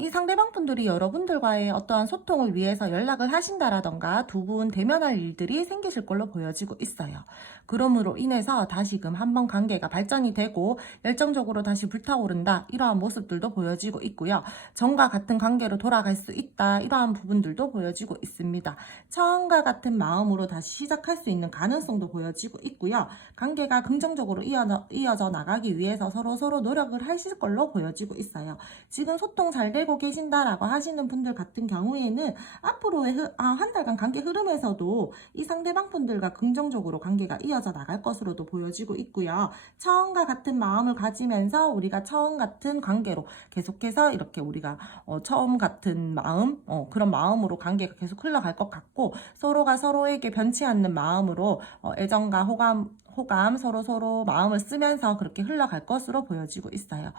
이 상대방 분들이 여러분들과의 어떠한 소통을 위해서 연락을 하신다라던가 두 분 대면할 일들이 생기실 걸로 보여지고 있어요. 그러므로 인해서 다시금 한번 관계가 발전이 되고 열정적으로 다시 불타오른다, 이러한 모습들도 보여지고 있고요. 전과 같은 관계로 돌아갈 수 있다, 이러한 부분들도 보여지고 있습니다. 처음과 같은 마음으로 다시 시작할 수 있는 가능성도 보여지고 있고요. 관계가 긍정적으로 이어져 나가기 위해서 서로 노력을 하실 걸로 보여지고 있어요. 지금 소통 잘 되고 계신다라고 하시는 분들 같은 경우에는 앞으로의 한 달간 관계 흐름에서도 이 상대방 분들과 긍정적으로 관계가 이어져 나갈 것으로도 보여지고 있고요. 처음과 같은 마음을 가지면서 우리가 처음 같은 관계로 계속해서 이렇게 우리가 처음 같은 마음, 그런 마음으로 관계가 계속 흘러갈 것 같고, 서로가 서로에게 변치 않는 마음으로 애정과 호감 서로 마음을 쓰면서 그렇게 흘러갈 것으로 보여지고 있어요.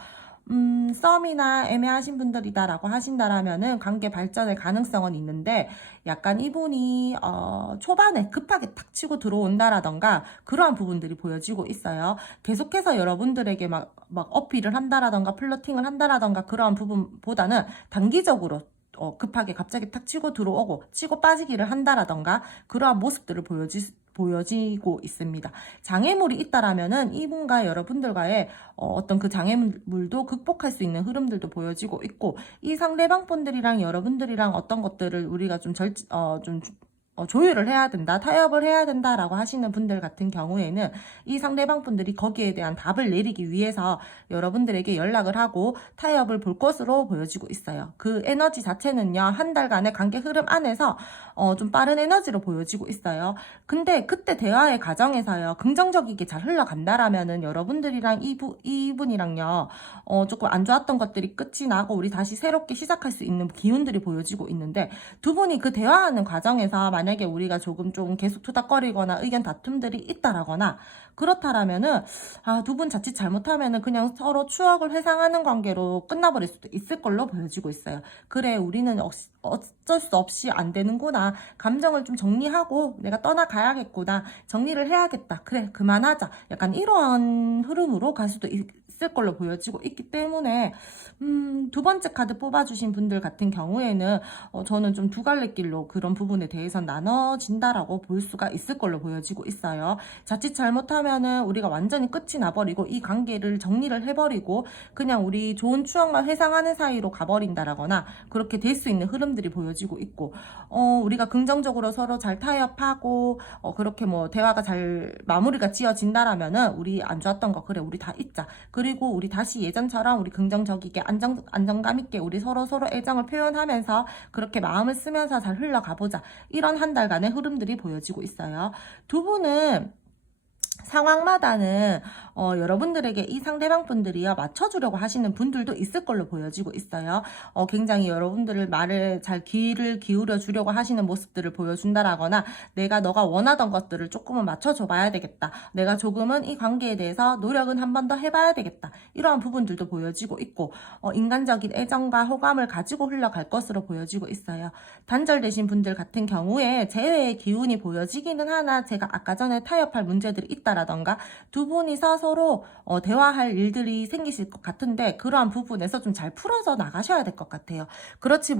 썸이나 애매하신 분들이다라고 하신다라면은 관계 발전의 가능성은 있는데, 약간 이분이 초반에 급하게 탁 치고 들어온다라던가 그러한 부분들이 보여지고 있어요. 계속해서 여러분들에게 막 어필을 한다라던가 플러팅을 한다라던가 그러한 부분보다는 단기적으로 급하게 갑자기 탁 치고 들어오고 치고 빠지기를 한다라던가 그러한 모습들을 보여지고 있습니다. 장애물이 있다라면은 이분과 여러분들과의 어떤 그 장애물도 극복할 수 있는 흐름들도 보여지고 있고, 이 상대방 분들이랑 여러분들이랑 어떤 것들을 우리가 좀 조율을 해야 된다, 타협을 해야 된다라고 하시는 분들 같은 경우에는 이 상대방 분들이 거기에 대한 답을 내리기 위해서 여러분들에게 연락을 하고 타협을 볼 것으로 보여지고 있어요. 그 에너지 자체는요, 한 달간의 관계 흐름 안에서 좀 빠른 에너지로 보여지고 있어요. 근데 그때 대화의 과정에서요, 긍정적이게 잘 흘러간다라면은 여러분들이랑 이분이랑요, 조금 안 좋았던 것들이 끝이 나고 우리 다시 새롭게 시작할 수 있는 기운들이 보여지고 있는데, 두 분이 그 대화하는 과정에서 만약에 우리가 조금 계속 투닥거리거나 의견 다툼들이 있다라거나 그렇다라면은 두 분 자칫 잘못하면은 그냥 서로 추억을 회상하는 관계로 끝나버릴 수도 있을 걸로 보여지고 있어요. 그래, 우리는 어쩔 수 없이 안 되는구나, 감정을 좀 정리하고 내가 떠나가야겠구나, 정리를 해야겠다, 그래 그만하자, 약간 이러한 흐름으로 갈 수도 있을 걸로 보여지고 있기 때문에 두 번째 카드 뽑아주신 분들 같은 경우에는 저는 좀 두 갈래 길로 그런 부분에 대해서 나눠진다라고 볼 수가 있을 걸로 보여지고 있어요. 자칫 잘못하면은 우리가 완전히 끝이 나버리고 이 관계를 정리를 해버리고 그냥 우리 좋은 추억만 회상하는 사이로 가버린다라거나 그렇게 될 수 있는 흐름들이 보여지고 있고, 우리가 긍정적으로 서로 잘 타협하고 그렇게 뭐 대화가 잘 마무리가 지어진다라면은 우리 안 좋았던 거 그래 우리 다 잊자, 그리고 우리 다시 예전처럼 우리 긍정적이게 안정감 있게 우리 서로 애정을 표현하면서 그렇게 마음을 쓰면서 잘 흘러가보자, 이런 한 달간의 흐름들이 보여지고 있어요. 두 분은 상황마다는 여러분들에게 이 상대방 분들이요, 맞춰주려고 하시는 분들도 있을 걸로 보여지고 있어요. 굉장히 여러분들을 말을 잘 귀를 기울여 주려고 하시는 모습들을 보여준다라거나, 내가 너가 원하던 것들을 조금은 맞춰줘 봐야 되겠다, 내가 조금은 이 관계에 대해서 노력은 한 번 더 해봐야 되겠다, 이러한 부분들도 보여지고 있고, 인간적인 애정과 호감을 가지고 흘러갈 것으로 보여지고 있어요. 단절되신 분들 같은 경우에 재회의 기운이 보여지기는 하나, 제가 아까 전에 타협할 문제들이 있다라던가 두 분이서 서로 대화할 일들이 생기실 것 같은데, 그러한 부분에서 좀 잘 풀어져 나가셔야 될 것 같아요. 그렇지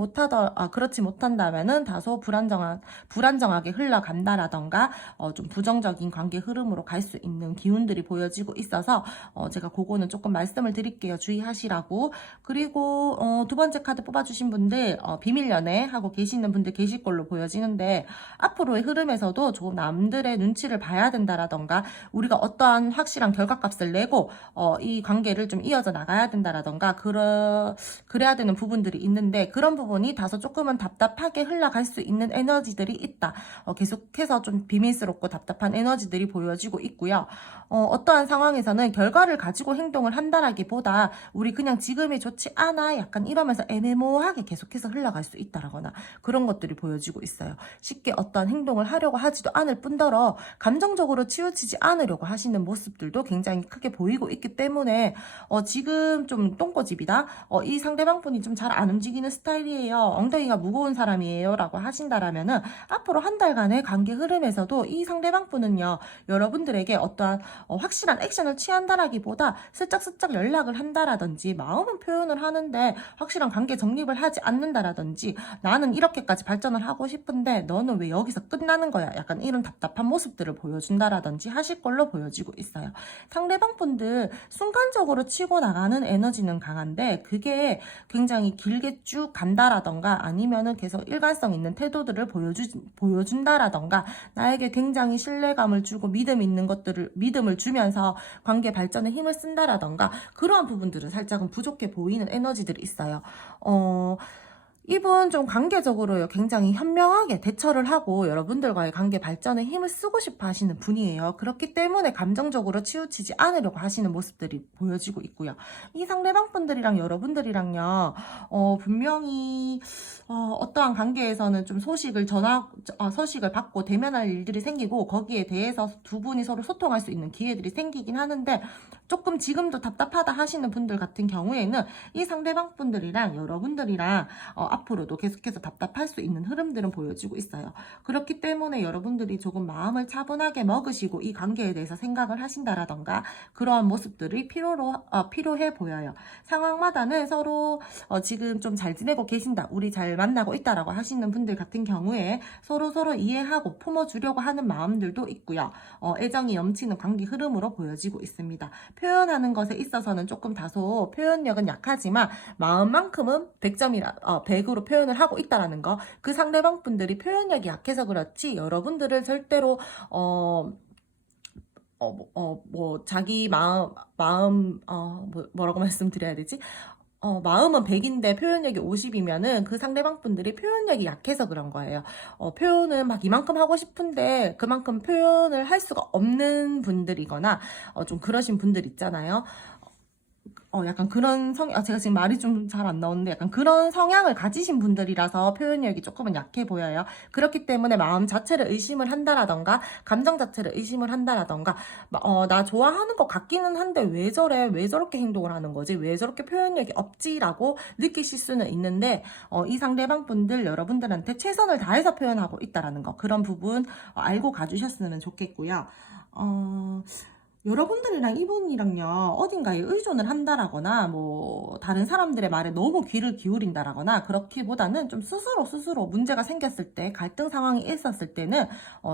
못한다면은 다소 불안정하게 흘러간다라던가 좀 부정적인 관계 흐름으로 갈 수 있는 기운들이 보여지고 있어서 제가 그거는 조금 말씀을 드릴게요, 주의하시라고. 그리고 두 번째 카드 뽑아주신 분들 비밀 연애 하고 계시는 분들 계실 걸로 보여지는데, 앞으로의 흐름에서도 조금 남들의 눈치를 봐야 된다라던가 우리가 어떠한 확실한 결과값을 내고 이 관계를 좀 이어져 나가야 된다라던가 그래야 되는 부분들이 있는데, 그런 부분이 다소 조금은 답답하게 흘러갈 수 있는 에너지들이 있다. 계속해서 좀 비밀스럽고 답답한 에너지들이 보여지고 있고요. 어떠한 상황에서는 결과를 가지고 행동을 한다라기보다 우리 그냥 지금이 좋지 않아, 약간 이러면서 애매모호하게 계속해서 흘러갈 수 있다라거나 그런 것들이 보여지고 있어요. 쉽게 어떤 행동을 하려고 하지도 않을 뿐더러 감정적으로 치우치지 않으려고 하시는 모습들도 굉장히 크게 보이고 있기 때문에 지금 좀 똥꼬집이다. 이 상대방분이 좀 잘 안 움직이는 스타일이에요. 엉덩이가 무거운 사람이에요. 라고 하신다라면은 앞으로 한 달간의 관계 흐름에서도 이 상대방분은요, 여러분들에게 어떠한 확실한 액션을 취한다라기보다 슬쩍슬쩍 연락을 한다라든지 마음은 표현을 하는데 확실한 관계 정립을 하지 않는다라든지 나는 이렇게까지 발전을 하고 싶은데 너는 왜 여기서 끝나는 거야? 약간 이런 답답한 모습들을 보여준다라든지 하실 걸로 보여지고 있어요. 상대방 분들 순간적으로 치고 나가는 에너지는 강한데 그게 굉장히 길게 쭉 간다라던가 아니면은 계속 일관성 있는 태도들을 보여준다라던가 나에게 굉장히 신뢰감을 주고 믿음을 주면서 관계 발전에 힘을 쓴다라던가 그러한 부분들은 살짝은 부족해 보이는 에너지들이 있어요. 이분 좀 관계적으로요, 굉장히 현명하게 대처를 하고 여러분들과의 관계 발전에 힘을 쓰고 싶어 하시는 분이에요. 그렇기 때문에 감정적으로 치우치지 않으려고 하시는 모습들이 보여지고 있고요. 이 상대방 분들이랑 여러분들이랑요, 분명히 어떠한 관계에서는 좀 소식을 받고 대면할 일들이 생기고 거기에 대해서 두 분이 서로 소통할 수 있는 기회들이 생기긴 하는데 조금 지금도 답답하다 하시는 분들 같은 경우에는 이 상대방 분들이랑 여러분들이랑 앞으로도 계속해서 답답할 수 있는 흐름들은 보여지고 있어요. 그렇기 때문에 여러분들이 조금 마음을 차분하게 먹으시고 이 관계에 대해서 생각을 하신다라던가 그러한 모습들이 필요해 보여요. 상황마다는 서로 지금 좀 잘 지내고 계신다, 우리 잘 만나고 있다라고 하시는 분들 같은 경우에 서로 이해하고 품어주려고 하는 마음들도 있고요. 애정이 넘치는 관계 흐름으로 보여지고 있습니다. 표현하는 것에 있어서는 조금 다소 표현력은 약하지만 마음만큼은 100으로 표현을 하고 있다라는 거. 그 상대방 분들이 표현력이 약해서 그렇지 여러분들을 절대로 자기 뭐라고 말씀드려야 되지? 마음은 100인데 표현력이 50이면은 그 상대방 분들이 표현력이 약해서 그런 거예요. 표현을 막 이만큼 하고 싶은데 그만큼 표현을 할 수가 없는 분들이거나 좀 그러신 분들 있잖아요. 약간 그런 제가 지금 말이 좀 잘 안 나오는데 약간 그런 성향을 가지신 분들이라서 표현력이 조금은 약해 보여요. 그렇기 때문에 마음 자체를 의심을 한다라던가 감정 자체를 의심을 한다라던가 나 좋아하는 것 같기는 한데 왜 저래? 왜 저렇게 행동을 하는 거지? 왜 저렇게 표현력이 없지라고 느끼실 수는 있는데 이 상대방 분들 여러분들한테 최선을 다해서 표현하고 있다라는 거, 그런 부분 알고 가주셨으면 좋겠고요. 여러분들이랑 이분이랑요, 어딘가에 의존을 한다라거나, 다른 사람들의 말에 너무 귀를 기울인다라거나, 그렇기보다는 좀 스스로 문제가 생겼을 때, 갈등 상황이 있었을 때는,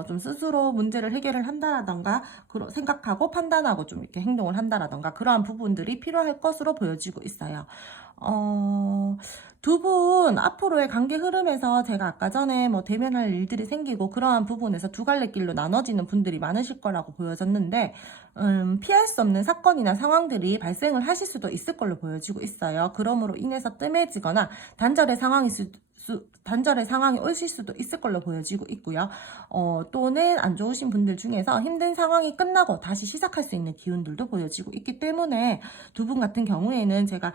좀 스스로 문제를 해결을 한다라던가, 생각하고 판단하고 좀 이렇게 행동을 한다라던가, 그러한 부분들이 필요할 것으로 보여지고 있어요. 두 분 앞으로의 관계 흐름에서 제가 아까 전에 대면할 일들이 생기고 그러한 부분에서 두 갈래 길로 나눠지는 분들이 많으실 거라고 보여졌는데 피할 수 없는 사건이나 상황들이 발생을 하실 수도 있을 걸로 보여지고 있어요. 그러므로 인해서 뜸해지거나 단절의 상황이 오실 수도 있을 걸로 보여지고 있고요. 또는 안 좋으신 분들 중에서 힘든 상황이 끝나고 다시 시작할 수 있는 기운들도 보여지고 있기 때문에 두 분 같은 경우에는 제가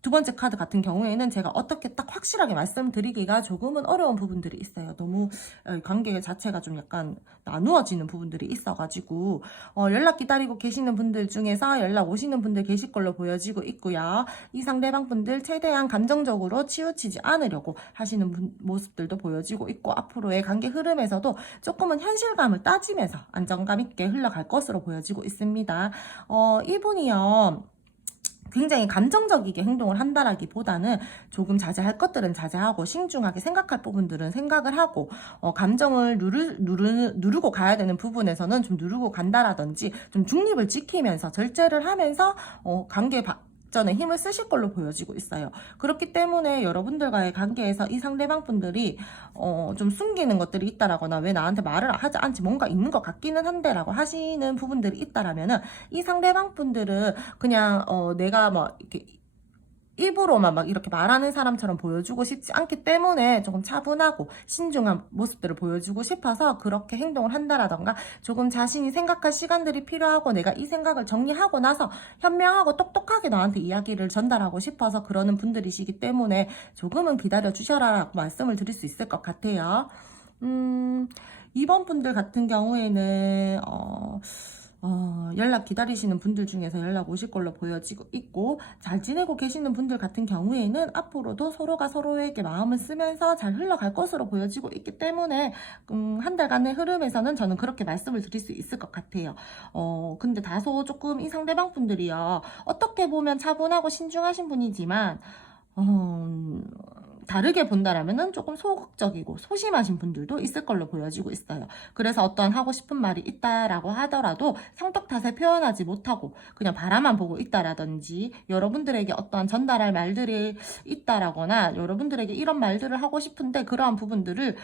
두 번째 카드 같은 경우에는 제가 어떻게 딱 확실하게 말씀드리기가 조금은 어려운 부분들이 있어요. 너무 관계 자체가 좀 약간 나누어지는 부분들이 있어가지고 연락 기다리고 계시는 분들 중에서 연락 오시는 분들 계실 걸로 보여지고 있고요. 이 상대방 분들 최대한 감정적으로 치우치지 않으려고 하시는 모습들도 보여지고 있고 앞으로의 관계 흐름에서도 조금은 현실감을 따지면서 안정감 있게 흘러갈 것으로 보여지고 있습니다. 이분이요, 굉장히 감정적이게 행동을 한다라기보다는 조금 자제할 것들은 자제하고 신중하게 생각할 부분들은 생각을 하고 감정을 누르고 가야 되는 부분에서는 좀 누르고 간다라든지 좀 중립을 지키면서 절제를 하면서 관계 전에 힘을 쓰실 걸로 보여지고 있어요. 그렇기 때문에 여러분들과의 관계에서 이 상대방 분들이 좀 숨기는 것들이 있다라거나 왜 나한테 말을 하지 않지 뭔가 있는 것 같기는 한데 라고 하시는 부분들이 있다라면은 이 상대방 분들은 그냥 내가 이렇게 입으로만 막 이렇게 말하는 사람처럼 보여주고 싶지 않기 때문에 조금 차분하고 신중한 모습들을 보여주고 싶어서 그렇게 행동을 한다라던가 조금 자신이 생각할 시간들이 필요하고 내가 이 생각을 정리하고 나서 현명하고 똑똑하게 너한테 이야기를 전달하고 싶어서 그러는 분들이시기 때문에 조금은 기다려 주셔라 라고 말씀을 드릴 수 있을 것 같아요. 2번 분들 같은 경우에는 연락 기다리시는 분들 중에서 연락 오실 걸로 보여지고 있고, 잘 지내고 계시는 분들 같은 경우에는 앞으로도 서로가 서로에게 마음을 쓰면서 잘 흘러갈 것으로 보여지고 있기 때문에 한 달간의 흐름에서는 저는 그렇게 말씀을 드릴 수 있을 것 같아요. 근데 다소 조금 이 상대방 분들이요, 어떻게 보면 차분하고 신중하신 분이지만 어, 다르게 본다라면은 조금 소극적이고 소심하신 분들도 있을 걸로 보여지고 있어요. 그래서 어떤 하고 싶은 말이 있다라고 하더라도 성격 탓에 표현하지 못하고 그냥 바라만 보고 있다라든지, 여러분들에게 어떠한 전달할 말들이 있다라거나 여러분들에게 이런 말들을 하고 싶은데 그러한 부분들을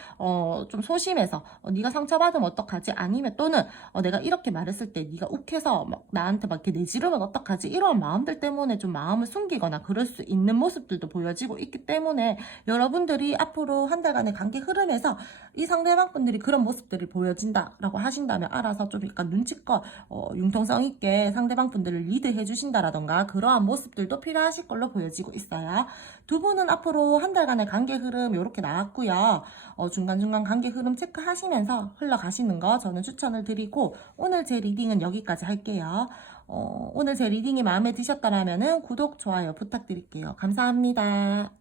좀 소심해서 네가 상처받으면 어떡하지? 아니면 또는 내가 이렇게 말했을 때 네가 욱해서 막 나한테 막 이렇게 내지르면 어떡하지? 이런 마음들 때문에 좀 마음을 숨기거나 그럴 수 있는 모습들도 보여지고 있기 때문에, 여러분들이 앞으로 한 달간의 관계 흐름에서 이 상대방 분들이 그런 모습들을 보여진다라고 하신다면 알아서 좀 약간 눈치껏 융통성 있게 상대방 분들을 리드해 주신다라던가 그러한 모습들도 필요하실 걸로 보여지고 있어요. 두 분은 앞으로 한 달간의 관계 흐름 이렇게 나왔고요. 중간중간 관계 흐름 체크하시면서 흘러가시는 거 저는 추천을 드리고, 오늘 제 리딩은 여기까지 할게요. 오늘 제 리딩이 마음에 드셨다면 구독, 좋아요 부탁드릴게요. 감사합니다.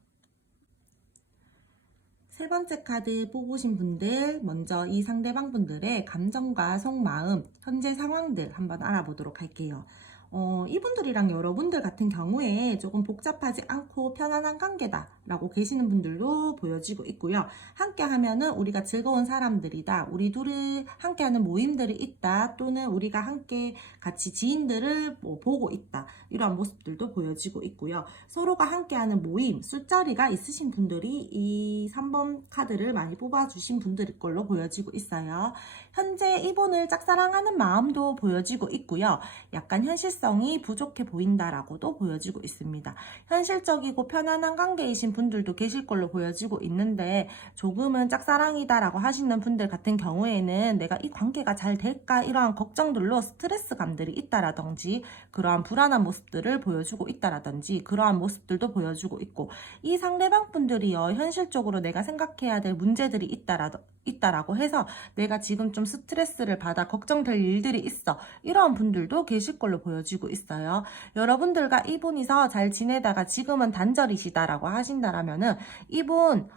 세 번째 카드 뽑으신 분들, 먼저 이 상대방 분들의 감정과 속마음, 현재 상황들 한번 알아보도록 할게요. 이분들이랑 여러분들 같은 경우에 조금 복잡하지 않고 편안한 관계다라고 계시는 분들도 보여지고 있고요. 함께 하면은 우리가 즐거운 사람들이다, 우리 둘이 함께하는 모임들이 있다, 또는 우리가 함께 같이 지인들을 보고 있다, 이러한 모습들도 보여지고 있고요. 서로가 함께하는 모임, 술자리가 있으신 분들이 이 3번 카드를 많이 뽑아주신 분들일 걸로 보여지고 있어요. 현재 이분을 짝사랑하는 마음도 보여지고 있고요. 약간 현실성이 부족해 보인다라고도 보여지고 있습니다. 현실적이고 편안한 관계이신 분들도 계실 걸로 보여지고 있는데, 조금은 짝사랑이다라고 하시는 분들 같은 경우에는 내가 이 관계가 잘 될까 이러한 걱정들로 스트레스감들이 있다라든지 그러한 불안한 모습들을 보여주고 있다라든지 그러한 모습들도 보여주고 있고, 이 상대방 분들이요, 현실적으로 내가 생각해야 될 문제들이 있다라고 해서 내가 지금 좀 스트레스를 받아 걱정될 일들이 있어, 이러한 분들도 계실 걸로 보여지고 있어요. 여러분들과 이분이서 잘 지내다가 지금은 단절이시다라고 하신다라면은 이분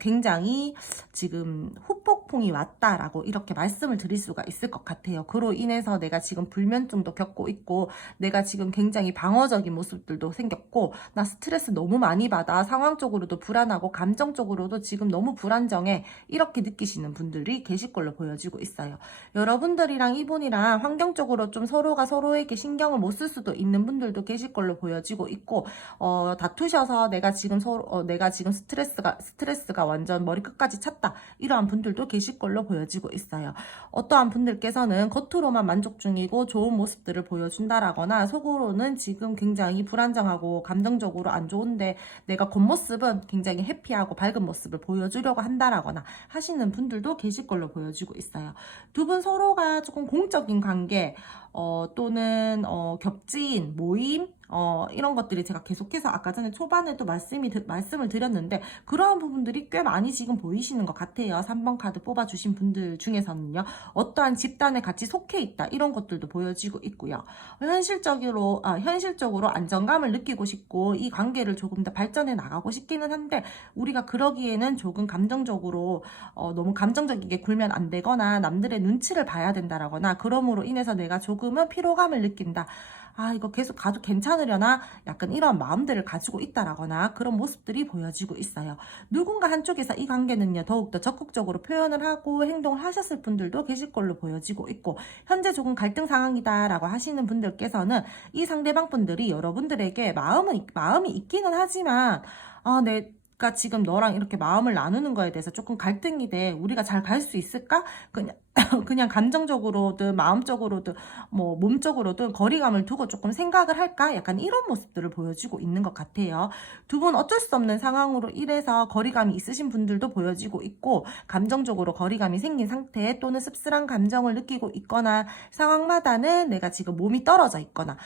굉장히 지금 후폭풍이 왔다라고 이렇게 말씀을 드릴 수가 있을 것 같아요. 그로 인해서 내가 지금 불면증도 겪고 있고, 내가 지금 굉장히 방어적인 모습들도 생겼고, 나 스트레스 너무 많이 받아, 상황적으로도 불안하고 감정적으로도 지금 너무 불안정해, 이렇게 느끼시는 분들이 계실 걸로 보여지고 있어요. 여러분들이랑 이분이랑 환경적으로 좀 서로가 서로에게 신경을 못 쓸 수도 있는 분들도 계실 걸로 보여지고 있고, 다투셔서 내가 지금 내가 지금 스트레스가 완전 머리끝까지 찼다, 이러한 분들도 계실 걸로 보여지고 있어요. 어떠한 분들께서는 겉으로만 만족 중이고 좋은 모습들을 보여준다라거나 속으로는 지금 굉장히 불안정하고 감정적으로 안 좋은데 내가 겉모습은 굉장히 해피하고 밝은 모습을 보여주려고 한다라거나 하시는 분들도 계실 걸로 보여지고 있어요. 두 분 서로가 조금 공적인 관계, 또는 겹친 모임, 이런 것들이 제가 계속해서 아까 전에 초반에도 말씀을 드렸는데 그러한 부분들이 꽤 많이 지금 보이시는 것 같아요. 3번 카드 뽑아주신 분들 중에서는요, 어떠한 집단에 같이 속해 있다, 이런 것들도 보여지고 있고요. 현실적으로 안정감을 느끼고 싶고 이 관계를 조금 더 발전해 나가고 싶기는 한데, 우리가 그러기에는 조금 감정적으로 너무 감정적이게 굴면 안 되거나 남들의 눈치를 봐야 된다라거나, 그러므로 인해서 내가 조금은 피로감을 느낀다, 이거 계속 가도 괜찮으려나, 약간 이런 마음들을 가지고 있다라거나 그런 모습들이 보여지고 있어요. 누군가 한쪽에서 이 관계는요 더욱더 적극적으로 표현을 하고 행동을 하셨을 분들도 계실 걸로 보여지고 있고, 현재 조금 갈등 상황이다라고 하시는 분들께서는 이 상대방 분들이 여러분들에게 마음이 있기는 하지만, 내가 지금 너랑 이렇게 마음을 나누는 거에 대해서 조금 갈등이 돼, 우리가 잘 갈 수 있을까? 그냥 감정적으로든 마음적으로든 뭐 몸적으로든 거리감을 두고 조금 생각을 할까? 약간 이런 모습들을 보여지고 있는 것 같아요. 두 분 어쩔 수 없는 상황으로 인해서 거리감이 있으신 분들도 보여지고 있고, 감정적으로 거리감이 생긴 상태 또는 씁쓸한 감정을 느끼고 있거나, 상황마다는 내가 지금 몸이 떨어져 있거나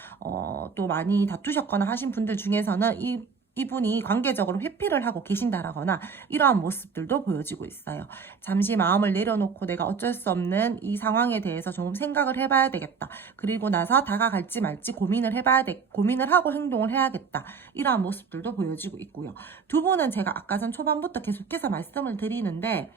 또 많이 다투셨거나 하신 분들 중에서는 이 이분이 관계적으로 회피를 하고 계신다라거나 이러한 모습들도 보여지고 있어요. 잠시 마음을 내려놓고 내가 어쩔 수 없는 이 상황에 대해서 조금 생각을 해봐야 되겠다. 그리고 나서 다가갈지 말지 고민을 하고 행동을 해야겠다. 이러한 모습들도 보여지고 있고요. 두 분은 제가 아까 전 초반부터 계속해서 말씀을 드리는데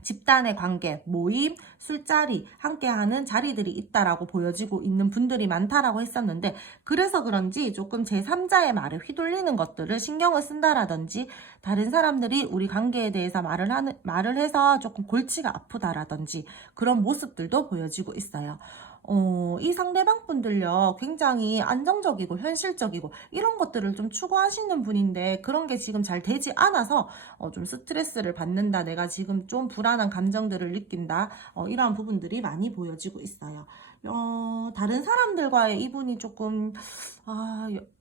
집단의 관계, 모임, 술자리, 함께하는 자리들이 있다라고 보여지고 있는 분들이 많다라고 했었는데, 그래서 그런지 조금 제3자의 말에 휘둘리는 것들을 신경을 쓴다라든지, 다른 사람들이 우리 관계에 대해서 말을 해서 조금 골치가 아프다라든지 그런 모습들도 보여지고 있어요. 이 상대방 분들요, 굉장히 안정적이고 현실적이고 이런 것들을 좀 추구하시는 분인데, 그런 게 지금 잘 되지 않아서 좀 스트레스를 받는다, 내가 지금 좀 불안한 감정들을 느낀다, 이러한 부분들이 많이 보여지고 있어요. 다른 사람들과의 이분이 조금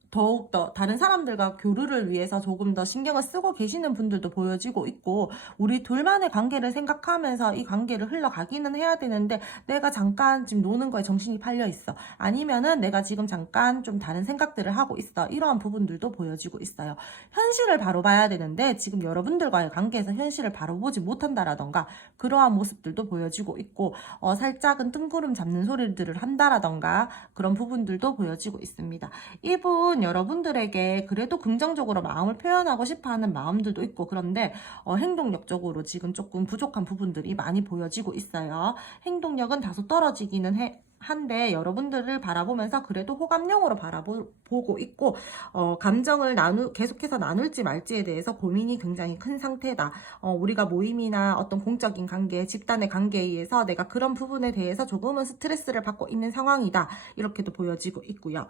더욱더 다른 사람들과 교류를 위해서 조금 더 신경을 쓰고 계시는 분들도 보여지고 있고, 우리 둘만의 관계를 생각하면서 이 관계를 흘러가기는 해야 되는데 내가 잠깐 지금 노는 거에 정신이 팔려 있어, 아니면은 내가 지금 잠깐 좀 다른 생각들을 하고 있어, 이러한 부분들도 보여지고 있어요. 현실을 바로 봐야 되는데 지금 여러분들과의 관계에서 현실을 바로 보지 못한다라던가 그러한 모습들도 보여지고 있고, 살짝은 뜬구름 잡는 소리들을 한다라던가 그런 부분들도 보여지고 있습니다. 이분 여러분들에게 그래도 긍정적으로 마음을 표현하고 싶어하는 마음들도 있고, 그런데 행동력적으로 지금 조금 부족한 부분들이 많이 보여지고 있어요. 행동력은 다소 떨어지기는 한데 여러분들을 바라보면서 그래도 호감형으로 바라보고 있고, 감정을 계속해서 나눌지 말지에 대해서 고민이 굉장히 큰 상태다. 우리가 모임이나 어떤 공적인 관계, 집단의 관계에 의해서 내가 그런 부분에 대해서 조금은 스트레스를 받고 있는 상황이다, 이렇게도 보여지고 있고요.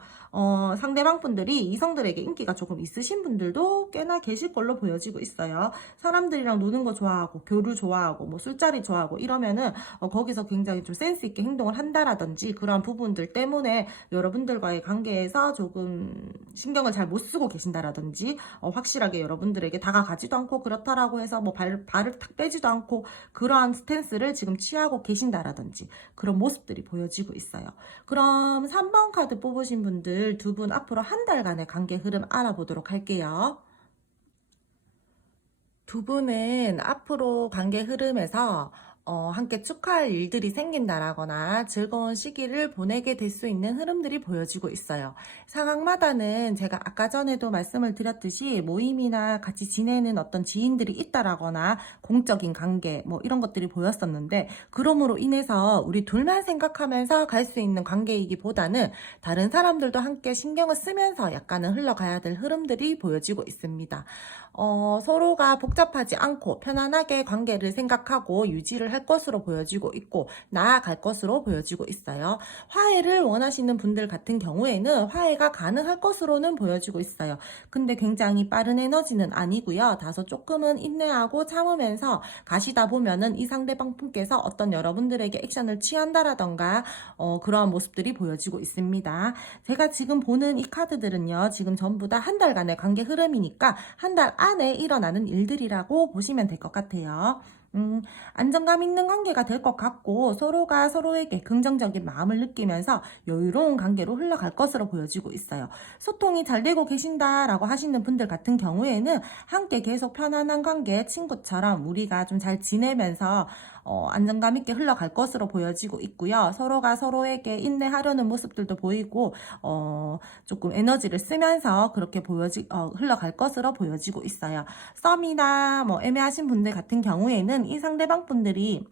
상대방 분들이 이성들에게 인기가 조금 있으신 분들도 꽤나 계실 걸로 보여지고 있어요. 사람들이랑 노는 거 좋아하고 교류 좋아하고 뭐 술자리 좋아하고 이러면은 거기서 굉장히 좀 센스 있게 행동을 한다라든지 그러한 부분들 때문에 여러분들과의 관계에서 조금 신경을 잘 못 쓰고 계신다라든지, 확실하게 여러분들에게 다가가지도 않고 그렇다라고 해서 뭐 발을 탁 빼지도 않고 그러한 스탠스를 지금 취하고 계신다라든지 그런 모습들이 보여지고 있어요. 그럼 3번 카드 뽑으신 분들 두 분 앞으로 한 달간의 관계 흐름 알아보도록 할게요. 두 분은 앞으로 관계 흐름에서 함께 축하할 일들이 생긴다라거나 즐거운 시기를 보내게 될 수 있는 흐름들이 보여지고 있어요. 상황마다는 제가 아까 전에도 말씀을 드렸듯이 모임이나 같이 지내는 어떤 지인들이 있다라거나 공적인 관계 뭐 이런 것들이 보였었는데, 그럼으로 인해서 우리 둘만 생각하면서 갈 수 있는 관계이기보다는 다른 사람들도 함께 신경을 쓰면서 약간은 흘러가야 될 흐름들이 보여지고 있습니다. 서로가 복잡하지 않고 편안하게 관계를 생각하고 유지를 할 것으로 보여지고 있고 나아갈 것으로 보여지고 있어요. 화해를 원하시는 분들 같은 경우에는 화해가 가능할 것으로는 보여지고 있어요. 근데 굉장히 빠른 에너지는 아니고요. 다소 조금은 인내하고 참으면서 가시다 보면은 이 상대방 분께서 어떤 여러분들에게 액션을 취한다라던가 그러한 모습들이 보여지고 있습니다. 제가 지금 보는 이 카드들은요, 지금 전부 다 한 달간의 관계 흐름이니까 한 달 안에 일어나는 일들이라고 보시면 될 것 같아요. 안정감 있는 관계가 될 것 같고, 서로가 서로에게 긍정적인 마음을 느끼면서 여유로운 관계로 흘러갈 것으로 보여지고 있어요. 소통이 잘 되고 계신다라고 하시는 분들 같은 경우에는 함께 계속 편안한 관계, 친구처럼 우리가 좀 잘 지내면서 안정감 있게 흘러갈 것으로 보여지고 있고요. 서로가 서로에게 인내하려는 모습들도 보이고, 조금 에너지를 쓰면서 그렇게 흘러갈 것으로 보여지고 있어요. 썸이나 뭐 애매하신 분들 같은 경우에는 이 상대방 분들이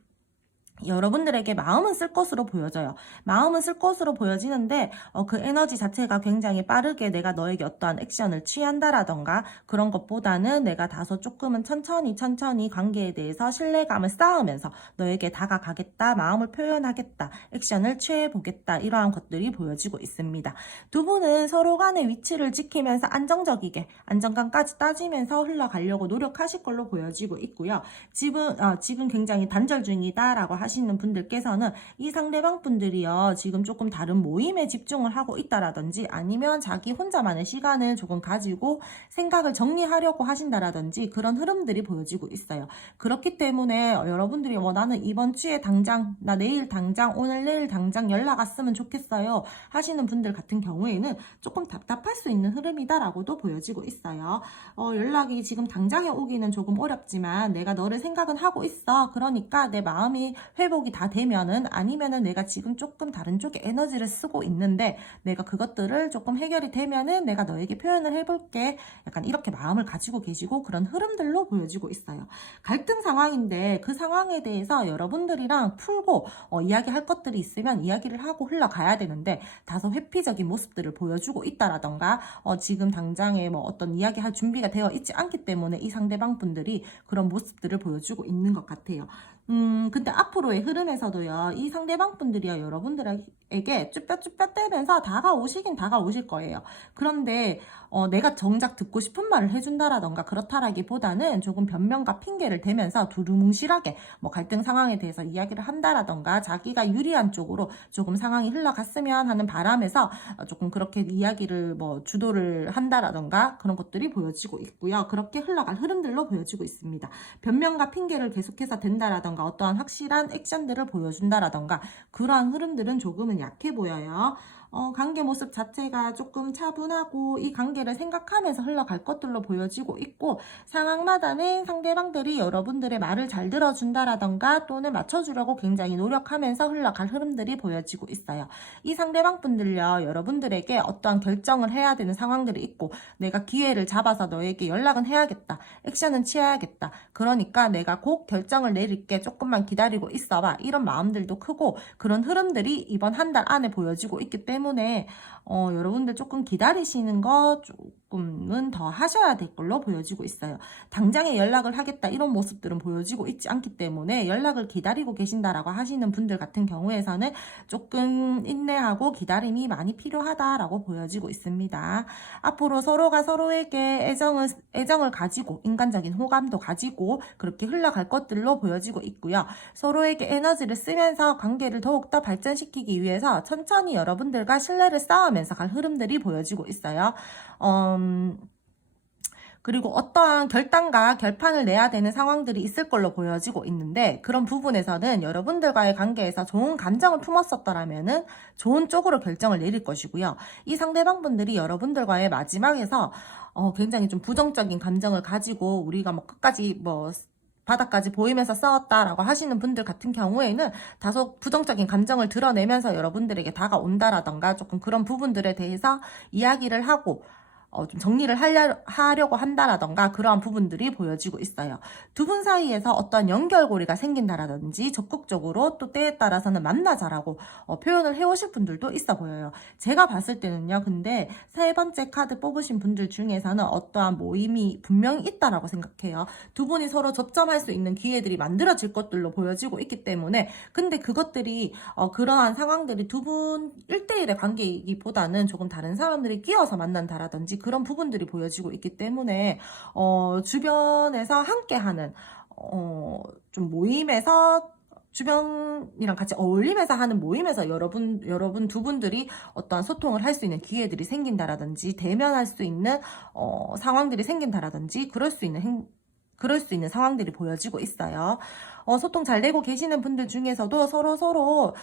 여러분들에게 마음은 쓸 것으로 보여져요. 마음은 쓸 것으로 보여지는데 그 에너지 자체가 굉장히 빠르게 내가 너에게 어떠한 액션을 취한다라던가 그런 것보다는 내가 다소 조금은 천천히 관계에 대해서 신뢰감을 쌓으면서 너에게 다가가겠다, 마음을 표현하겠다, 액션을 취해보겠다, 이러한 것들이 보여지고 있습니다. 두 분은 서로 간의 위치를 지키면서 안정적이게 안정감까지 따지면서 흘러가려고 노력하실 걸로 보여지고 있고요. 지금 굉장히 단절 중이다라고 하시는 분들께서는 이 상대방 분들이요, 지금 조금 다른 모임에 집중을 하고 있다라든지 아니면 자기 혼자만의 시간을 조금 가지고 생각을 정리하려고 하신다라든지 그런 흐름들이 보여지고 있어요. 그렇기 때문에 여러분들이 나는 이번 주에 당장, 나 내일 당장, 오늘 내일 당장 연락 왔으면 좋겠어요 하시는 분들 같은 경우에는 조금 답답할 수 있는 흐름이다라고도 보여지고 있어요. 연락이 지금 당장에 오기는 조금 어렵지만 내가 너를 생각은 하고 있어. 그러니까 내 마음이 회복이 다 되면은, 아니면은 내가 지금 조금 다른 쪽에 에너지를 쓰고 있는데 내가 그것들을 조금 해결이 되면은 내가 너에게 표현을 해볼게. 약간 이렇게 마음을 가지고 계시고 그런 흐름들로 보여지고 있어요. 갈등 상황인데 그 상황에 대해서 여러분들이랑 풀고 이야기할 것들이 있으면 이야기를 하고 흘러가야 되는데 다소 회피적인 모습들을 보여주고 있다라던가 지금 당장에 뭐 어떤 이야기할 준비가 되어 있지 않기 때문에 이 상대방 분들이 그런 모습들을 보여주고 있는 것 같아요. 근데 앞으로의 흐름에서도요, 이 상대방 분들이요, 여러분들에게 쭈뼛쭈뼛 대면서 다가오시긴 다가오실 거예요. 그런데 내가 정작 듣고 싶은 말을 해준다라던가 그렇다라기보다는 조금 변명과 핑계를 대면서 두루뭉실하게 뭐 갈등 상황에 대해서 이야기를 한다라던가 자기가 유리한 쪽으로 조금 상황이 흘러갔으면 하는 바람에서 조금 그렇게 이야기를 뭐 주도를 한다라던가 그런 것들이 보여지고 있고요. 그렇게 흘러갈 흐름들로 보여지고 있습니다. 변명과 핑계를 계속해서 댄다라던가 어떠한 확실한 액션들을 보여준다라던가 그러한 흐름들은 조금은 약해 보여요. 관계 모습 자체가 조금 차분하고 이 관계를 생각하면서 흘러갈 것들로 보여지고 있고, 상황마다는 상대방들이 여러분들의 말을 잘 들어준다라던가 또는 맞춰주려고 굉장히 노력하면서 흘러갈 흐름들이 보여지고 있어요. 이 상대방 분들요, 여러분들에게 어떠한 결정을 해야 되는 상황들이 있고 내가 기회를 잡아서 너에게 연락은 해야겠다, 액션은 취해야겠다, 그러니까 내가 곧 결정을 내릴게, 조금만 기다리고 있어봐, 이런 마음들도 크고 그런 흐름들이 이번 한 달 안에 보여지고 있기 때문에 여러분들 조금 기다리시는 거 조금은 더 하셔야 될 걸로 보여지고 있어요. 당장에 연락을 하겠다 이런 모습들은 보여지고 있지 않기 때문에 연락을 기다리고 계신다라고 하시는 분들 같은 경우에서는 조금 인내하고 기다림이 많이 필요하다라고 보여지고 있습니다. 앞으로 서로가 서로에게 애정을 가지고 인간적인 호감도 가지고 그렇게 흘러갈 것들로 보여지고 있고요. 서로에게 에너지를 쓰면서 관계를 더욱더 발전시키기 위해서 천천히 여러분들과 신뢰를 쌓으면서 갈 흐름들이 보여지고 있어요. 그리고 어떠한 결단과 결판을 내야 되는 상황들이 있을 걸로 보여지고 있는데, 그런 부분에서는 여러분들과의 관계에서 좋은 감정을 품었었더라면은 좋은 쪽으로 결정을 내릴 것이고요. 이 상대방 분들이 여러분들과의 마지막에서 굉장히 좀 부정적인 감정을 가지고 우리가 뭐 끝까지 뭐 바닥까지 보이면서 싸웠다라고 하시는 분들 같은 경우에는 다소 부정적인 감정을 드러내면서 여러분들에게 다가온다라던가 조금 그런 부분들에 대해서 이야기를 하고 좀 정리를 하려고 한다라던가 그러한 부분들이 보여지고 있어요. 두 분 사이에서 어떤 연결고리가 생긴다라든지 적극적으로 또 때에 따라서는 만나자라고 표현을 해오실 분들도 있어 보여요. 제가 봤을 때는요, 근데 세 번째 카드 뽑으신 분들 중에서는 어떠한 모임이 분명히 있다라고 생각해요. 두 분이 서로 접점할 수 있는 기회들이 만들어질 것들로 보여지고 있기 때문에, 근데 그것들이 그러한 상황들이 두 분 1대1의 관계이기보다는 조금 다른 사람들이 끼어서 만난다라든지 그런 부분들이 보여지고 있기 때문에 주변에서 함께하는 좀 모임에서 주변이랑 같이 어울리면서 하는 모임에서 여러분 두 분들이 어떠한 소통을 할 수 있는 기회들이 생긴다라든지 대면할 수 있는 상황들이 생긴다라든지 그럴 수 있는 상황들이 보여지고 있어요. 소통 잘 되고 계시는 분들 중에서도 서로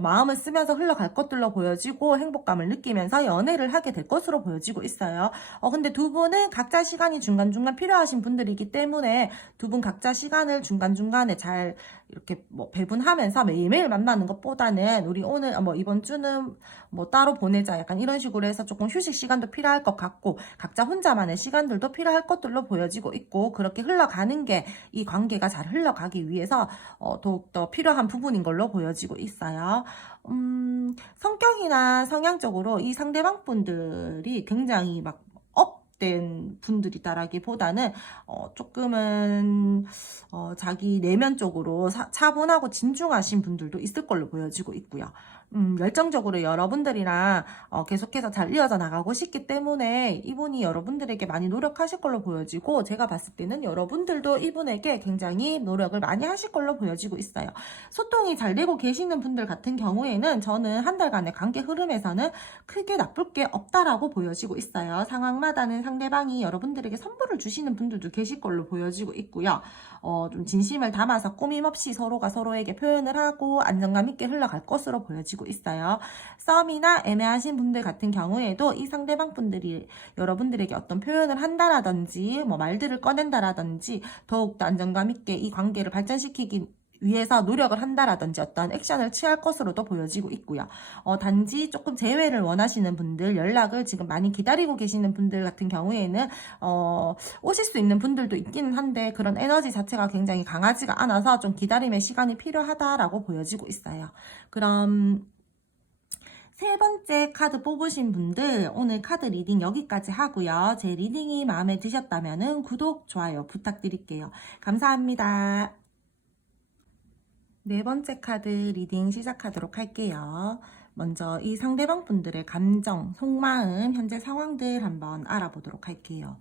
마음을 쓰면서 흘러갈 것들로 보여지고 행복감을 느끼면서 연애를 하게 될 것으로 보여지고 있어요. 근데 두 분은 각자 시간이 중간중간 필요하신 분들이기 때문에 두 분 각자 시간을 중간중간에 잘 이렇게 뭐 배분하면서 매일매일 만나는 것보다는 우리 오늘 뭐 이번 주는 뭐 따로 보내자, 약간 이런 식으로 해서 조금 휴식 시간도 필요할 것 같고 각자 혼자만의 시간들도 필요할 것들로 보여지고 있고, 그렇게 흘러가는 게 이 관계가 잘 흘러가기 위해서 더욱더 필요한 부분인 걸로 보여지고 있어요. 성격이나 성향적으로 이 상대방 분들이 굉장히 막 된 분들이다라기보다는 조금은 자기 내면 쪽으로 차분하고 진중하신 분들도 있을 걸로 보여지고 있고요. 열정적으로 여러분들이랑 계속해서 잘 이어져 나가고 싶기 때문에 이분이 여러분들에게 많이 노력하실 걸로 보여지고, 제가 봤을 때는 여러분들도 이분에게 굉장히 노력을 많이 하실 걸로 보여지고 있어요. 소통이 잘 되고 계시는 분들 같은 경우에는 저는 한 달간의 관계 흐름에서는 크게 나쁠 게 없다라고 보여지고 있어요. 상황마다는 상대방이 여러분들에게 선물을 주시는 분들도 계실 걸로 보여지고 있고요. 좀 진심을 담아서 꾸밈 없이 서로가 서로에게 표현을 하고 안정감 있게 흘러갈 것으로 보여지고 있어요. 썸이나 애매하신 분들 같은 경우에도 이 상대방 분들이 여러분들에게 어떤 표현을 한다라든지 뭐 말들을 꺼낸다라든지 더욱더 안정감 있게 이 관계를 발전시키기 위해서 노력을 한다라든지 어떤 액션을 취할 것으로도 보여지고 있고요. 단지 조금 재회를 원하시는 분들, 연락을 지금 많이 기다리고 계시는 분들 같은 경우에는 오실 수 있는 분들도 있기는 한데 그런 에너지 자체가 굉장히 강하지가 않아서 좀 기다림의 시간이 필요하다라고 보여지고 있어요. 그럼 세 번째 카드 뽑으신 분들, 오늘 카드 리딩 여기까지 하고요. 제 리딩이 마음에 드셨다면 구독, 좋아요 부탁드릴게요. 감사합니다. 네 번째 카드 리딩 시작하도록 할게요. 먼저 이 상대방 분들의 감정, 속마음, 현재 상황들 한번 알아보도록 할게요.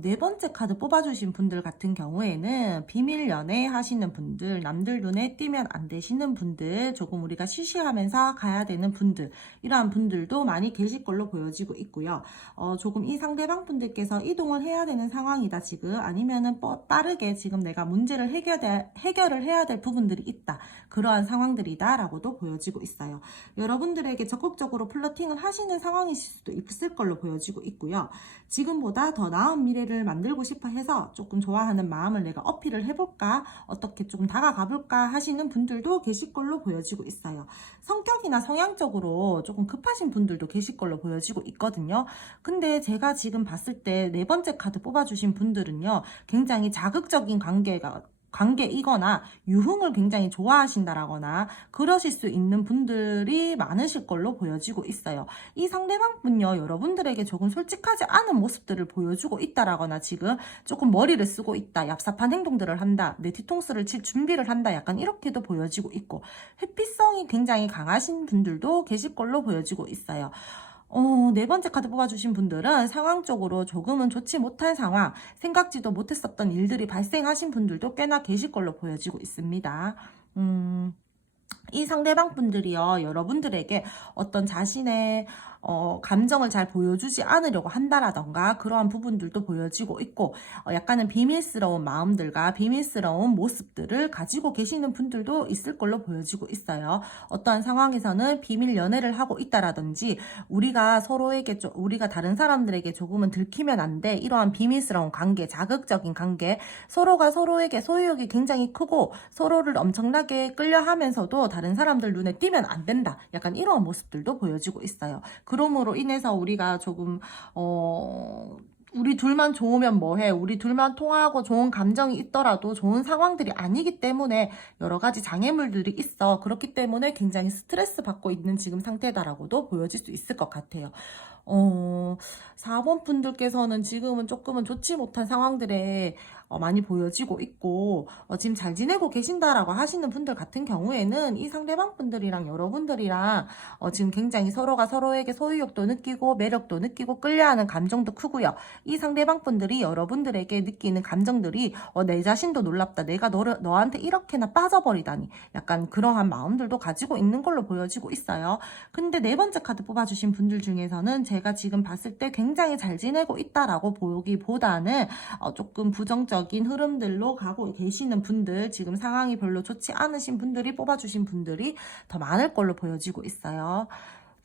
네 번째 카드 뽑아주신 분들 같은 경우에는 비밀 연애 하시는 분들, 남들 눈에 띄면 안 되시는 분들, 조금 우리가 쉬쉬하면서 가야 되는 분들, 이러한 분들도 많이 계실 걸로 보여지고 있고요. 조금 이 상대방 분들께서 이동을 해야 되는 상황이다 지금, 아니면은 빠르게 지금 내가 문제를 해결을 해야 될 부분들이 있다, 그러한 상황들이다 라고도 보여지고 있어요. 여러분들에게 적극적으로 플러팅을 하시는 상황이실 수도 있을 걸로 보여지고 있고요. 지금보다 더 나은 미래를 만들고 싶어 해서 조금 좋아하는 마음을 내가 어필을 해볼까, 어떻게 조금 다가가 볼까 하시는 분들도 계실 걸로 보여지고 있어요. 성격이나 성향적으로 조금 급하신 분들도 계실 걸로 보여지고 있거든요. 근데 제가 지금 봤을 때 네 번째 카드 뽑아주신 분들은요, 굉장히 자극적인 관계이거나 유흥을 굉장히 좋아하신다라거나 그러실 수 있는 분들이 많으실 걸로 보여지고 있어요. 이 상대방분요, 여러분들에게 조금 솔직하지 않은 모습들을 보여주고 있다라거나 지금 조금 머리를 쓰고 있다, 얍삽한 행동들을 한다, 내 뒤통수를 칠 준비를 한다, 약간 이렇게도 보여지고 있고, 회피성이 굉장히 강하신 분들도 계실 걸로 보여지고 있어요. 네 번째 카드 뽑아주신 분들은 상황적으로 조금은 좋지 못한 상황, 생각지도 못했었던 일들이 발생하신 분들도 꽤나 계실 걸로 보여지고 있습니다. 이 상대방 분들이요, 여러분들에게 어떤 자신의 감정을 잘 보여주지 않으려고 한다라던가 그러한 부분들도 보여지고 있고, 약간은 비밀스러운 마음들과 비밀스러운 모습들을 가지고 계시는 분들도 있을 걸로 보여지고 있어요. 어떠한 상황에서는 비밀 연애를 하고 있다라든지, 우리가 다른 사람들에게 조금은 들키면 안 돼, 이러한 비밀스러운 관계, 자극적인 관계, 서로가 서로에게 소유욕이 굉장히 크고 서로를 엄청나게 끌려하면서도 다른 사람들 눈에 띄면 안 된다, 약간 이러한 모습들도 보여지고 있어요. 그러므로 인해서 우리가 조금 우리 둘만 좋으면 뭐해, 우리 둘만 통하고 좋은 감정이 있더라도 좋은 상황들이 아니기 때문에 여러 가지 장애물들이 있어. 그렇기 때문에 굉장히 스트레스 받고 있는 지금 상태다라고도 보여질 수 있을 것 같아요. 4번 분들께서는 지금은 조금은 좋지 못한 상황들에 많이 보여지고 있고, 지금 잘 지내고 계신다라고 하시는 분들 같은 경우에는 이 상대방 분들이랑 여러분들이랑 지금 굉장히 서로가 서로에게 소유욕도 느끼고 매력도 느끼고 끌려하는 감정도 크고요. 이 상대방 분들이 여러분들에게 느끼는 감정들이 내 자신도 놀랍다, 내가 너한테 이렇게나 빠져버리다니, 약간 그러한 마음들도 가지고 있는 걸로 보여지고 있어요. 근데 네 번째 카드 뽑아주신 분들 중에서는 제가 지금 봤을 때 굉장히 잘 지내고 있다라고 보기보다는 조금 부정적인 흐름들로 가고 계시는 분들, 지금 상황이 별로 좋지 않으신 분들이 뽑아주신 분들이 더 많을 걸로 보여지고 있어요.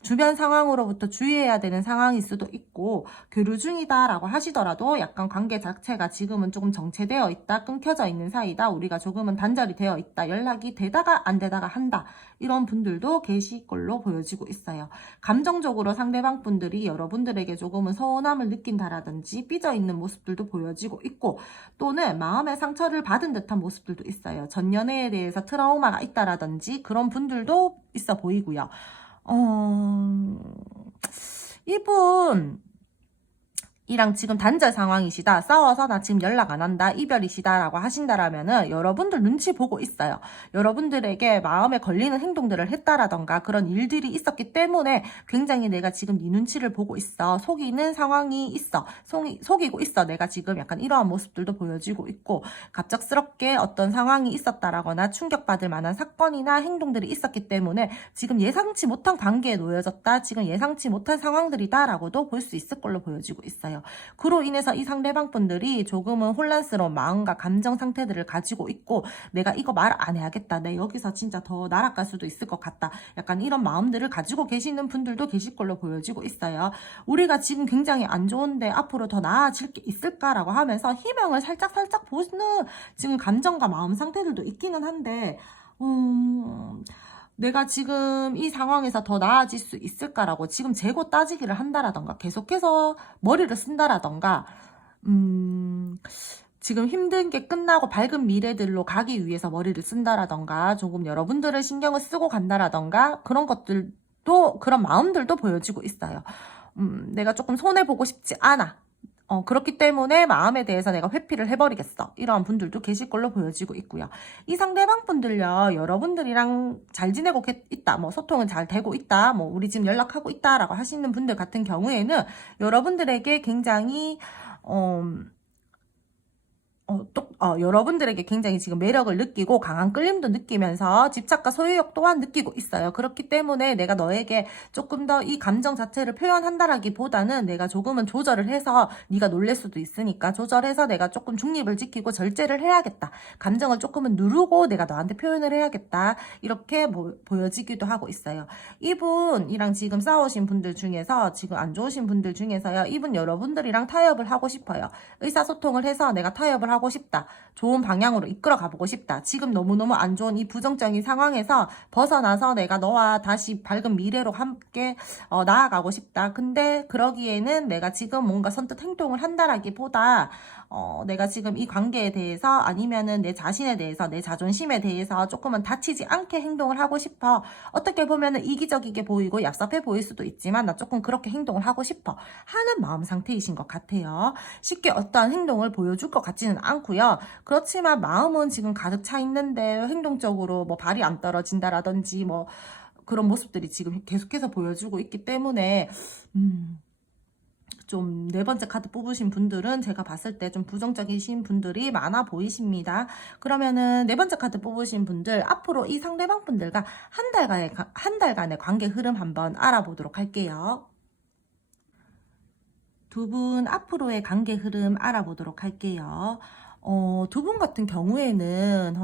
주변 상황으로부터 주의해야 되는 상황일 수도 있고, 교류 중이다라고 하시더라도 약간 관계 자체가 지금은 조금 정체되어 있다, 끊겨져 있는 사이다, 우리가 조금은 단절이 되어 있다, 연락이 되다가 안 되다가 한다, 이런 분들도 계실 걸로 보여지고 있어요. 감정적으로 상대방 분들이 여러분들에게 조금은 서운함을 느낀다라든지 삐져 있는 모습들도 보여지고 있고, 또는 마음의 상처를 받은 듯한 모습들도 있어요. 전 연애에 대해서 트라우마가 있다라든지 그런 분들도 있어 보이고요. 이분 이랑 지금 단절 상황이시다. 싸워서 나 지금 연락 안 한다. 이별이시다. 라고 하신다라면은 여러분들 눈치 보고 있어요. 여러분들에게 마음에 걸리는 행동들을 했다라던가 그런 일들이 있었기 때문에 굉장히 내가 지금 네 눈치를 보고 있어. 속이는 상황이 있어. 속이고 있어. 내가 지금 약간 이러한 모습들도 보여지고 있고 갑작스럽게 어떤 상황이 있었다라거나 충격받을 만한 사건이나 행동들이 있었기 때문에 지금 예상치 못한 관계에 놓여졌다. 지금 예상치 못한 상황들이다. 라고도 볼 수 있을 걸로 보여지고 있어요. 그로 인해서 이 상대방 분들이 조금은 혼란스러운 마음과 감정 상태들을 가지고 있고 내가 이거 말 안 해야겠다. 내 여기서 진짜 더 날아갈 수도 있을 것 같다. 약간 이런 마음들을 가지고 계시는 분들도 계실 걸로 보여지고 있어요. 우리가 지금 굉장히 안 좋은데 앞으로 더 나아질 게 있을까라고 하면서 희망을 살짝 보는 지금 감정과 마음 상태들도 있기는 한데 내가 지금 이 상황에서 더 나아질 수 있을까라고 지금 재고 따지기를 한다라던가 계속해서 머리를 쓴다라던가 지금 힘든 게 끝나고 밝은 미래들로 가기 위해서 머리를 쓴다라던가 조금 여러분들을 신경을 쓰고 간다라던가 그런 것들도 그런 마음들도 보여지고 있어요. 내가 조금 손해보고 싶지 않아. 그렇기 때문에 마음에 대해서 내가 회피를 해버리겠어. 이러한 분들도 계실 걸로 보여지고 있고요. 이 상대방 분들요, 여러분들이랑 잘 지내고 있다, 뭐 소통은 잘 되고 있다, 뭐 우리 지금 연락하고 있다라고 하시는 분들 같은 경우에는 여러분들에게 굉장히 여러분들에게 굉장히 지금 매력을 느끼고 강한 끌림도 느끼면서 집착과 소유욕 또한 느끼고 있어요. 그렇기 때문에 내가 너에게 조금 더 이 감정 자체를 표현한다라기보다는 내가 조금은 조절을 해서 네가 놀랄 수도 있으니까 조절해서 내가 조금 중립을 지키고 절제를 해야겠다. 감정을 조금은 누르고 내가 너한테 표현을 해야겠다. 이렇게 보여지기도 하고 있어요. 이분이랑 지금 싸우신 분들 중에서 지금 안 좋으신 분들 중에서요. 이분 여러분들이랑 타협을 하고 싶어요. 의사소통을 해서 내가 타협을 하고 싶다. 좋은 방향으로 이끌어 가보고 싶다. 지금 너무너무 안 좋은 이 부정적인 상황에서 벗어나서 내가 너와 다시 밝은 미래로 함께 나아가고 싶다. 근데 그러기에는 내가 지금 뭔가 선뜻 행동을 한다라기보다 내가 지금 이 관계에 대해서 아니면은 내 자신에 대해서 내 자존심에 대해서 조금은 다치지 않게 행동을 하고 싶어. 어떻게 보면은 이기적이게 보이고 얍삽해 보일 수도 있지만 나 조금 그렇게 행동을 하고 싶어 하는 마음 상태이신 것 같아요. 쉽게 어떠한 행동을 보여줄 것 같지는 않고요. 그렇지만 마음은 지금 가득 차 있는데 행동적으로 뭐 발이 안 떨어진다라든지 뭐 그런 모습들이 지금 계속해서 보여주고 있기 때문에 좀 네 번째 카드 뽑으신 분들은 제가 봤을 때 좀 부정적이신 분들이 많아 보이십니다. 그러면은 네 번째 카드 뽑으신 분들 앞으로 이 상대방 분들과 한 달간의 관계 흐름 한번 알아보도록 할게요. 두 분 앞으로의 관계 흐름 알아보도록 할게요. 두 분 같은 경우에는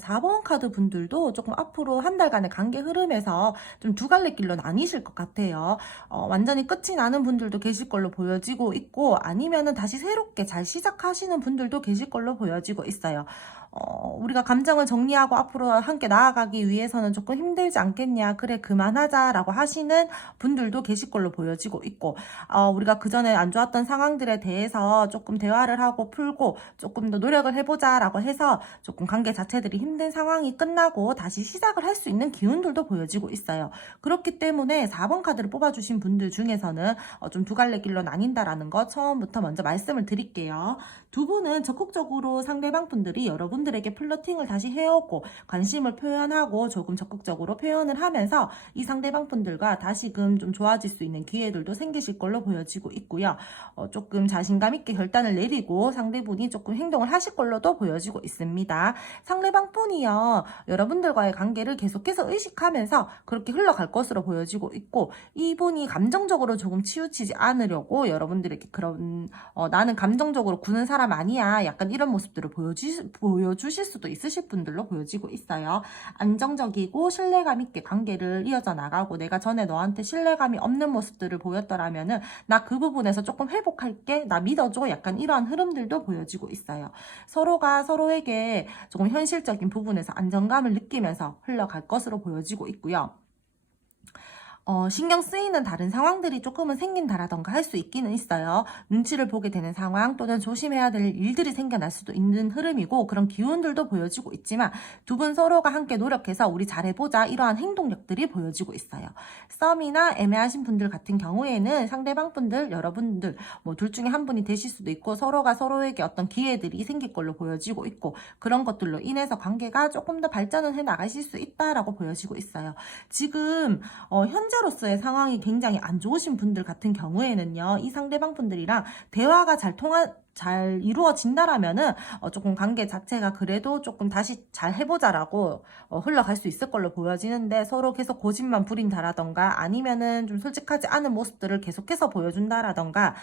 4번 카드 분들도 조금 앞으로 한 달간의 관계 흐름에서 좀 두 갈래 길로 나뉘실 것 같아요. 완전히 끝이 나는 분들도 계실 걸로 보여지고 있고 아니면은 다시 새롭게 잘 시작하시는 분들도 계실 걸로 보여지고 있어요. 우리가 감정을 정리하고 앞으로 함께 나아가기 위해서는 조금 힘들지 않겠냐. 그래, 그만하자라고 하시는 분들도 계실 걸로 보여지고 있고, 우리가 그 전에 안 좋았던 상황들에 대해서 조금 대화를 하고 풀고 조금 더 노력을 해보자라고 해서 조금 관계 자체들이 힘든 상황이 끝나고 다시 시작을 할 수 있는 기운들도 보여지고 있어요. 그렇기 때문에 4번 카드를 뽑아주신 분들 중에서는 좀 두 갈래 길로 나뉜다라는 거 처음부터 먼저 말씀을 드릴게요. 두 분은 적극적으로 상대방 분들이 여러분들에게 플러팅을 다시 해오고 관심을 표현하고 조금 적극적으로 표현을 하면서 이 상대방 분들과 다시금 좀 좋아질 수 있는 기회들도 생기실 걸로 보여지고 있고요. 조금 자신감 있게 결단을 내리고 상대분이 조금 행동을 하실 걸로도 보여지고 있습니다. 상대방 분이요. 여러분들과의 관계를 계속해서 의식하면서 그렇게 흘러갈 것으로 보여지고 있고 이분이 감정적으로 조금 치우치지 않으려고 여러분들에게 그런 나는 감정적으로 구는 사람 아니야. 약간 이런 모습들을 보여주실 수도 있으실 분들로 보여지고 있어요. 안정적이고 신뢰감 있게 관계를 이어져 나가고 내가 전에 너한테 신뢰감이 없는 모습들을 보였더라면은 나 그 부분에서 조금 회복할게. 나 믿어줘. 약간 이러한 흐름들도 보여지고 있어요. 서로가 서로에게 조금 현실적인 부분에서 안정감을 느끼면서 흘러갈 것으로 보여지고 있고요. 신경 쓰이는 다른 상황들이 조금은 생긴다라던가 할 수 있기는 있어요. 눈치를 보게 되는 상황 또는 조심해야 될 일들이 생겨날 수도 있는 흐름이고 그런 기운들도 보여지고 있지만 두 분 서로가 함께 노력해서 우리 잘해보자 이러한 행동력들이 보여지고 있어요. 썸이나 애매하신 분들 같은 경우에는 상대방 분들, 여러분들 뭐 둘 중에 한 분이 되실 수도 있고 서로가 서로에게 어떤 기회들이 생길 걸로 보여지고 있고 그런 것들로 인해서 관계가 조금 더 발전을 해 나가실 수 있다라고 보여지고 있어요. 지금 현재로서의 상황이 굉장히 안 좋으신 분들 같은 경우에는요, 이 상대방 분들이랑 대화가 잘 이루어진다라면은 조금 관계 자체가 그래도 조금 다시 잘 해보자라고 흘러갈 수 있을 걸로 보여지는데 서로 계속 고집만 부린다라던가 아니면은 좀 솔직하지 않은 모습들을 계속해서 보여준다라던가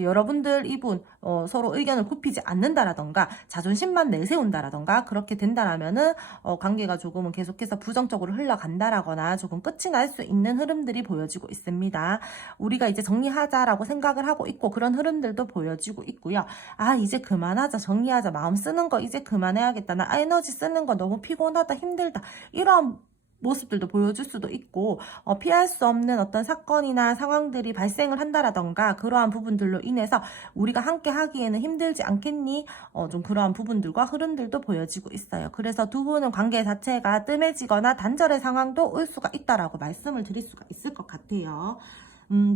여러분들 이분 서로 의견을 굽히지 않는다라던가 자존심만 내세운다라던가 그렇게 된다라면은 관계가 조금은 계속해서 부정적으로 흘러간다라거나 조금 끝이 날 수 있는 흐름들이 보여지고 있습니다. 우리가 이제 정리하자라고 생각을 하고 있고 그런 흐름들도 보여지고 있고요. 아 이제 그만하자, 정리하자, 마음 쓰는 거 이제 그만해야겠다, 나 에너지 쓰는 거 너무 피곤하다, 힘들다 이런 모습들도 보여줄 수도 있고 피할 수 없는 어떤 사건이나 상황들이 발생을 한다라던가 그러한 부분들로 인해서 우리가 함께 하기에는 힘들지 않겠니? 좀 그러한 부분들과 흐름들도 보여지고 있어요. 그래서 두 분은 관계 자체가 뜸해지거나 단절의 상황도 올 수가 있다라고 말씀을 드릴 수가 있을 것 같아요.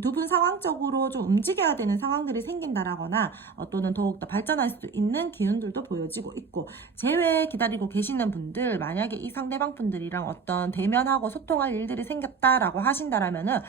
두 분 상황적으로 좀 움직여야 되는 상황들이 생긴다라거나 또는 더욱더 발전할 수 있는 기운들도 보여지고 있고 재회 기다리고 계시는 분들 만약에 이 상대방 분들이랑 어떤 대면하고 소통할 일들이 생겼다라고 하신다라면은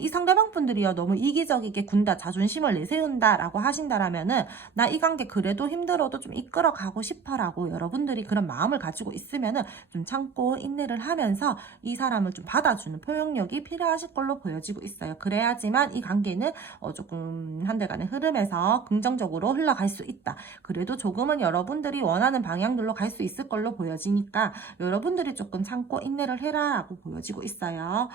이 상대방 분들이요 너무 이기적이게 군다 자존심을 내세운다라고 하신다라면은 나 이 관계 그래도 힘들어도 좀 이끌어 가고 싶어라고 여러분들이 그런 마음을 가지고 있으면은 좀 참고 인내를 하면서 이 사람을 좀 받아주는 포용력이 필요하실 걸로 보여지고 있어요. 그래야지만 이 관계는 조금 한 달간의 흐름에서 긍정적으로 흘러갈 수 있다. 그래도 조금은 여러분들이 원하는 방향들로 갈 수 있을 걸로 보여지니까 여러분들이 조금 참고 인내를 해라라고 보여지고 있어요.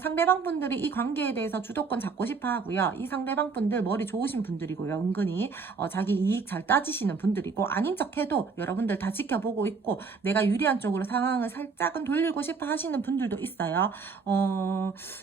상대방 분들이 이 관계에 대해서 주도권 잡고 싶어 하고요. 이 상대방 분들 머리 좋으신 분들이고요. 은근히 자기 이익 잘 따지시는 분들이고 아닌 척해도 여러분들 다 지켜보고 있고 내가 유리한 쪽으로 상황을 살짝은 돌리고 싶어 하시는 분들도 있어요.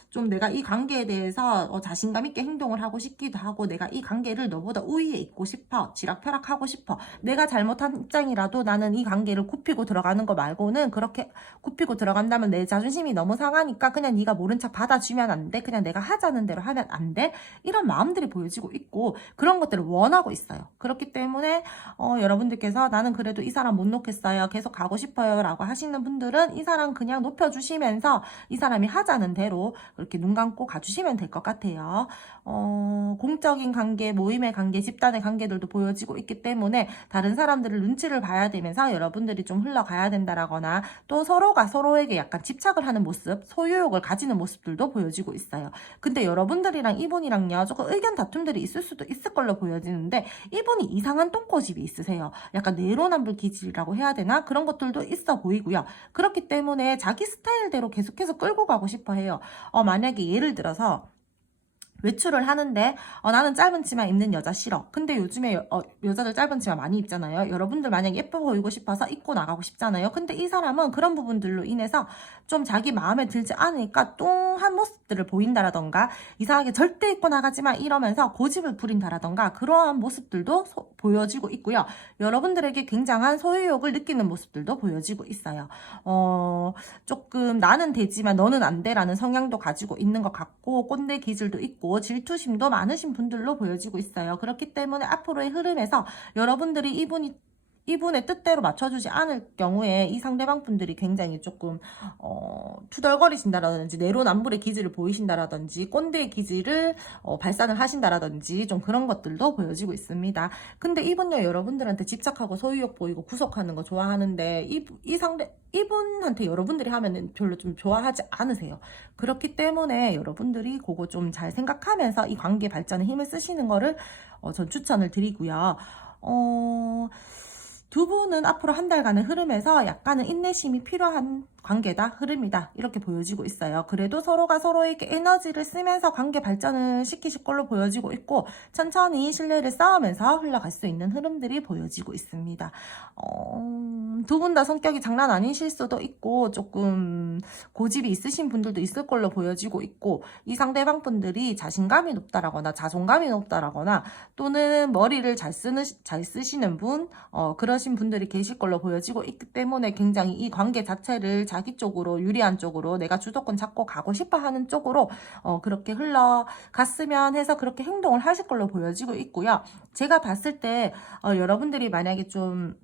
좀 내가 이 관계에 대해서 자신감 있게 행동을 하고 싶기도 하고 내가 이 관계를 너보다 우위에 있고 싶어, 지락펴락하고 싶어, 내가 잘못한 입장이라도 나는 이 관계를 굽히고 들어가는 거 말고는 그렇게 굽히고 들어간다면 내 자존심이 너무 상하니까 그냥 네가 모른 척 받아주면 안 돼, 그냥 내가 하자는 대로 하면 안 돼, 이런 마음들이 보여지고 있고 그런 것들을 원하고 있어요. 그렇기 때문에 여러분들께서 나는 그래도 이 사람 못 놓겠어요, 계속 가고 싶어요 라고 하시는 분들은 이 사람 그냥 높여주시면서 이 사람이 하자는 대로 그렇게 눈 감고 가주시면 될 것 같아요. 공적인 관계, 모임의 관계, 집단의 관계들도 보여지고 있기 때문에 다른 사람들을 눈치를 봐야 되면서 여러분들이 좀 흘러가야 된다라거나 또 서로가 서로에게 약간 집착을 하는 모습, 소유욕을 가지는 모습들도 보여지고 있어요. 근데 여러분들이랑 이분이랑요 조금 의견 다툼들이 있을 수도 있을 걸로 보여지는데 이분이 이상한 똥꼬집이 있으세요. 약간 내로남불 기질이라고 해야 되나? 그런 것들도 있어 보이고요. 그렇기 때문에 자기 스타일대로 계속해서 끌고 가고 싶어 해요. 만약에 예를 들어서 외출을 하는데 나는 짧은 치마 입는 여자 싫어. 근데 요즘에 여자들 짧은 치마 많이 입잖아요. 여러분들 만약 예뻐 보이고 싶어서 입고 나가고 싶잖아요. 근데 이 사람은 그런 부분들로 인해서 좀 자기 마음에 들지 않으니까 뚱한 모습들을 보인다라던가 이상하게 절대 입고 나가지 마 이러면서 고집을 부린다라던가 그러한 모습들도 보여지고 있고요. 여러분들에게 굉장한 소유욕을 느끼는 모습들도 보여지고 있어요. 조금 나는 되지만 너는 안 돼라는 성향도 가지고 있는 것 같고 꼰대 기질도 있고 질투심도 많으신 분들로 보여지고 있어요. 그렇기 때문에 앞으로의 흐름에서 여러분들이 이분의 뜻대로 맞춰주지 않을 경우에 이 상대방 분들이 굉장히 조금 투덜거리신다라든지 내로남불의 기질을 보이신다라든지 꼰대의 기질을 발산을 하신다라든지 좀 그런 것들도 보여지고 있습니다. 근데 이분요 여러분들한테 집착하고 소유욕 보이고 구속하는 거 좋아하는데 이분한테 여러분들이 하면은 별로 좀 좋아하지 않으세요. 그렇기 때문에 여러분들이 그거 좀 잘 생각하면서 이 관계 발전에 힘을 쓰시는 거를 전 추천을 드리고요. 두 분은 앞으로 한 달간의 흐름에서 약간은 인내심이 필요한 관계다, 흐름이다 이렇게 보여지고 있어요. 그래도 서로가 서로에게 에너지를 쓰면서 관계 발전을 시키실 걸로 보여지고 있고 천천히 신뢰를 쌓으면서 흘러갈 수 있는 흐름들이 보여지고 있습니다. 두 분 다 성격이 장난 아니실 수도 있고 조금 고집이 있으신 분들도 있을 걸로 보여지고 있고 이 상대방 분들이 자신감이 높다라거나 자존감이 높다라거나 또는 머리를 잘 쓰시는 분 그러신 분들이 계실 걸로 보여지고 있기 때문에 굉장히 이 관계 자체를 자기 쪽으로 유리한 쪽으로 내가 주도권 잡고 가고 싶어 하는 쪽으로 그렇게 흘러갔으면 해서 그렇게 행동을 하실 걸로 보여지고 있고요. 제가 봤을 때 여러분들이 만약에 좀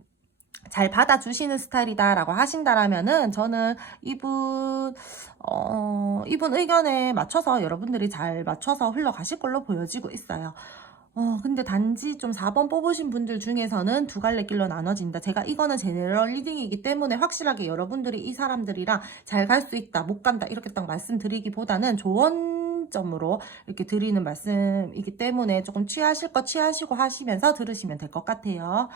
잘 받아주시는 스타일이다라고 하신다라면은 저는 이분 의견에 맞춰서 여러분들이 잘 맞춰서 흘러가실 걸로 보여지고 있어요. 근데 단지 좀 4번 뽑으신 분들 중에서는 두 갈래 길로 나눠진다. 제가 이거는 제너럴 리딩이기 때문에 확실하게 여러분들이 이 사람들이랑 잘 갈 수 있다, 못 간다 이렇게 딱 말씀드리기보다는 조언점으로 이렇게 드리는 말씀이기 때문에 조금 취하실 거 취하시고 하시면서 들으시면 될 것 같아요.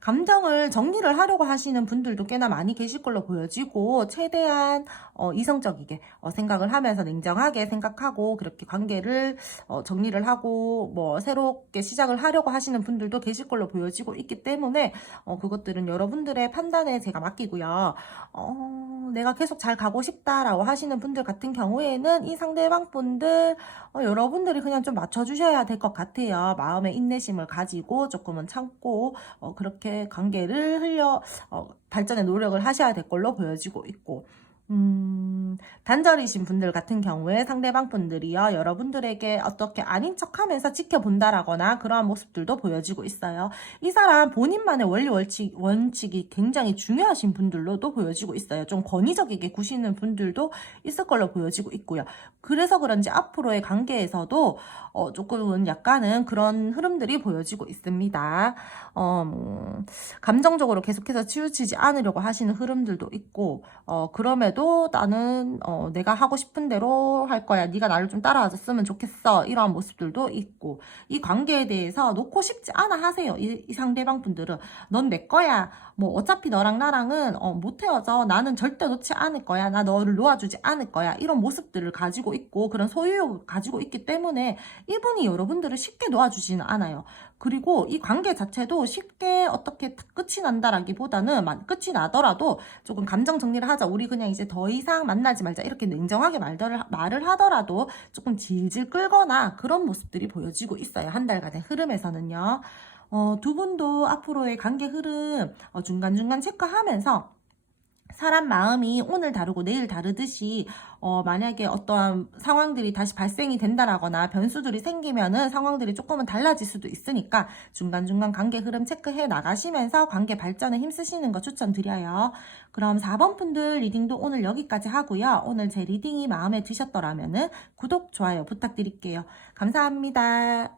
감정을 정리를 하려고 하시는 분들도 꽤나 많이 계실 걸로 보여지고 최대한 이성적이게 생각을 하면서 냉정하게 생각하고 그렇게 관계를 정리를 하고 뭐 새롭게 시작을 하려고 하시는 분들도 계실 걸로 보여지고 있기 때문에 그것들은 여러분들의 판단에 제가 맡기고요. 내가 계속 잘 가고 싶다라고 하시는 분들 같은 경우에는 이 상대방 분들 여러분들이 그냥 좀 맞춰주셔야 될 것 같아요. 마음의 인내심을 가지고 조금은 참고 그렇게 관계를 발전에 노력을 하셔야 될 걸로 보여지고 있고 단절이신 분들 같은 경우에 상대방 분들이요 여러분들에게 어떻게 아닌 척하면서 지켜본다라거나 그러한 모습들도 보여지고 있어요. 이 사람 본인만의 원리 원칙이 굉장히 중요하신 분들로도 보여지고 있어요. 좀 권위적이게 구시는 분들도 있을 걸로 보여지고 있고요. 그래서 그런지 앞으로의 관계에서도 조금은 약간은 그런 흐름들이 보여지고 있습니다. 감정적으로 계속해서 치우치지 않으려고 하시는 흐름들도 있고 그럼에도 나는 내가 하고 싶은 대로 할 거야. 네가 나를 좀 따라와줬으면 좋겠어. 이러한 모습들도 있고 이 관계에 대해서 놓고 싶지 않아 하세요. 이 상대방 분들은 넌 내 거야. 뭐 어차피 너랑 나랑은 못 헤어져. 나는 절대 놓지 않을 거야. 나 너를 놓아주지 않을 거야. 이런 모습들을 가지고 있고 그런 소유욕을 가지고 있기 때문에 이분이 여러분들을 쉽게 놓아주지는 않아요. 그리고 이 관계 자체도 쉽게 어떻게 끝이 난다라기보다는 끝이 나더라도 조금 감정 정리를 하자. 우리 그냥 이제 더 이상 만나지 말자. 이렇게 냉정하게 말을 하더라도 조금 질질 끌거나 그런 모습들이 보여지고 있어요. 한 달간의 흐름에서는요. 두 분도 앞으로의 관계 흐름 중간중간 체크하면서 사람 마음이 오늘 다르고 내일 다르듯이 만약에 어떠한 상황들이 다시 발생이 된다라거나 변수들이 생기면은 상황들이 조금은 달라질 수도 있으니까 중간중간 관계 흐름 체크해 나가시면서 관계 발전에 힘쓰시는 거 추천드려요. 그럼 4번 분들 리딩도 오늘 여기까지 하고요. 오늘 제 리딩이 마음에 드셨더라면은 구독, 좋아요 부탁드릴게요. 감사합니다.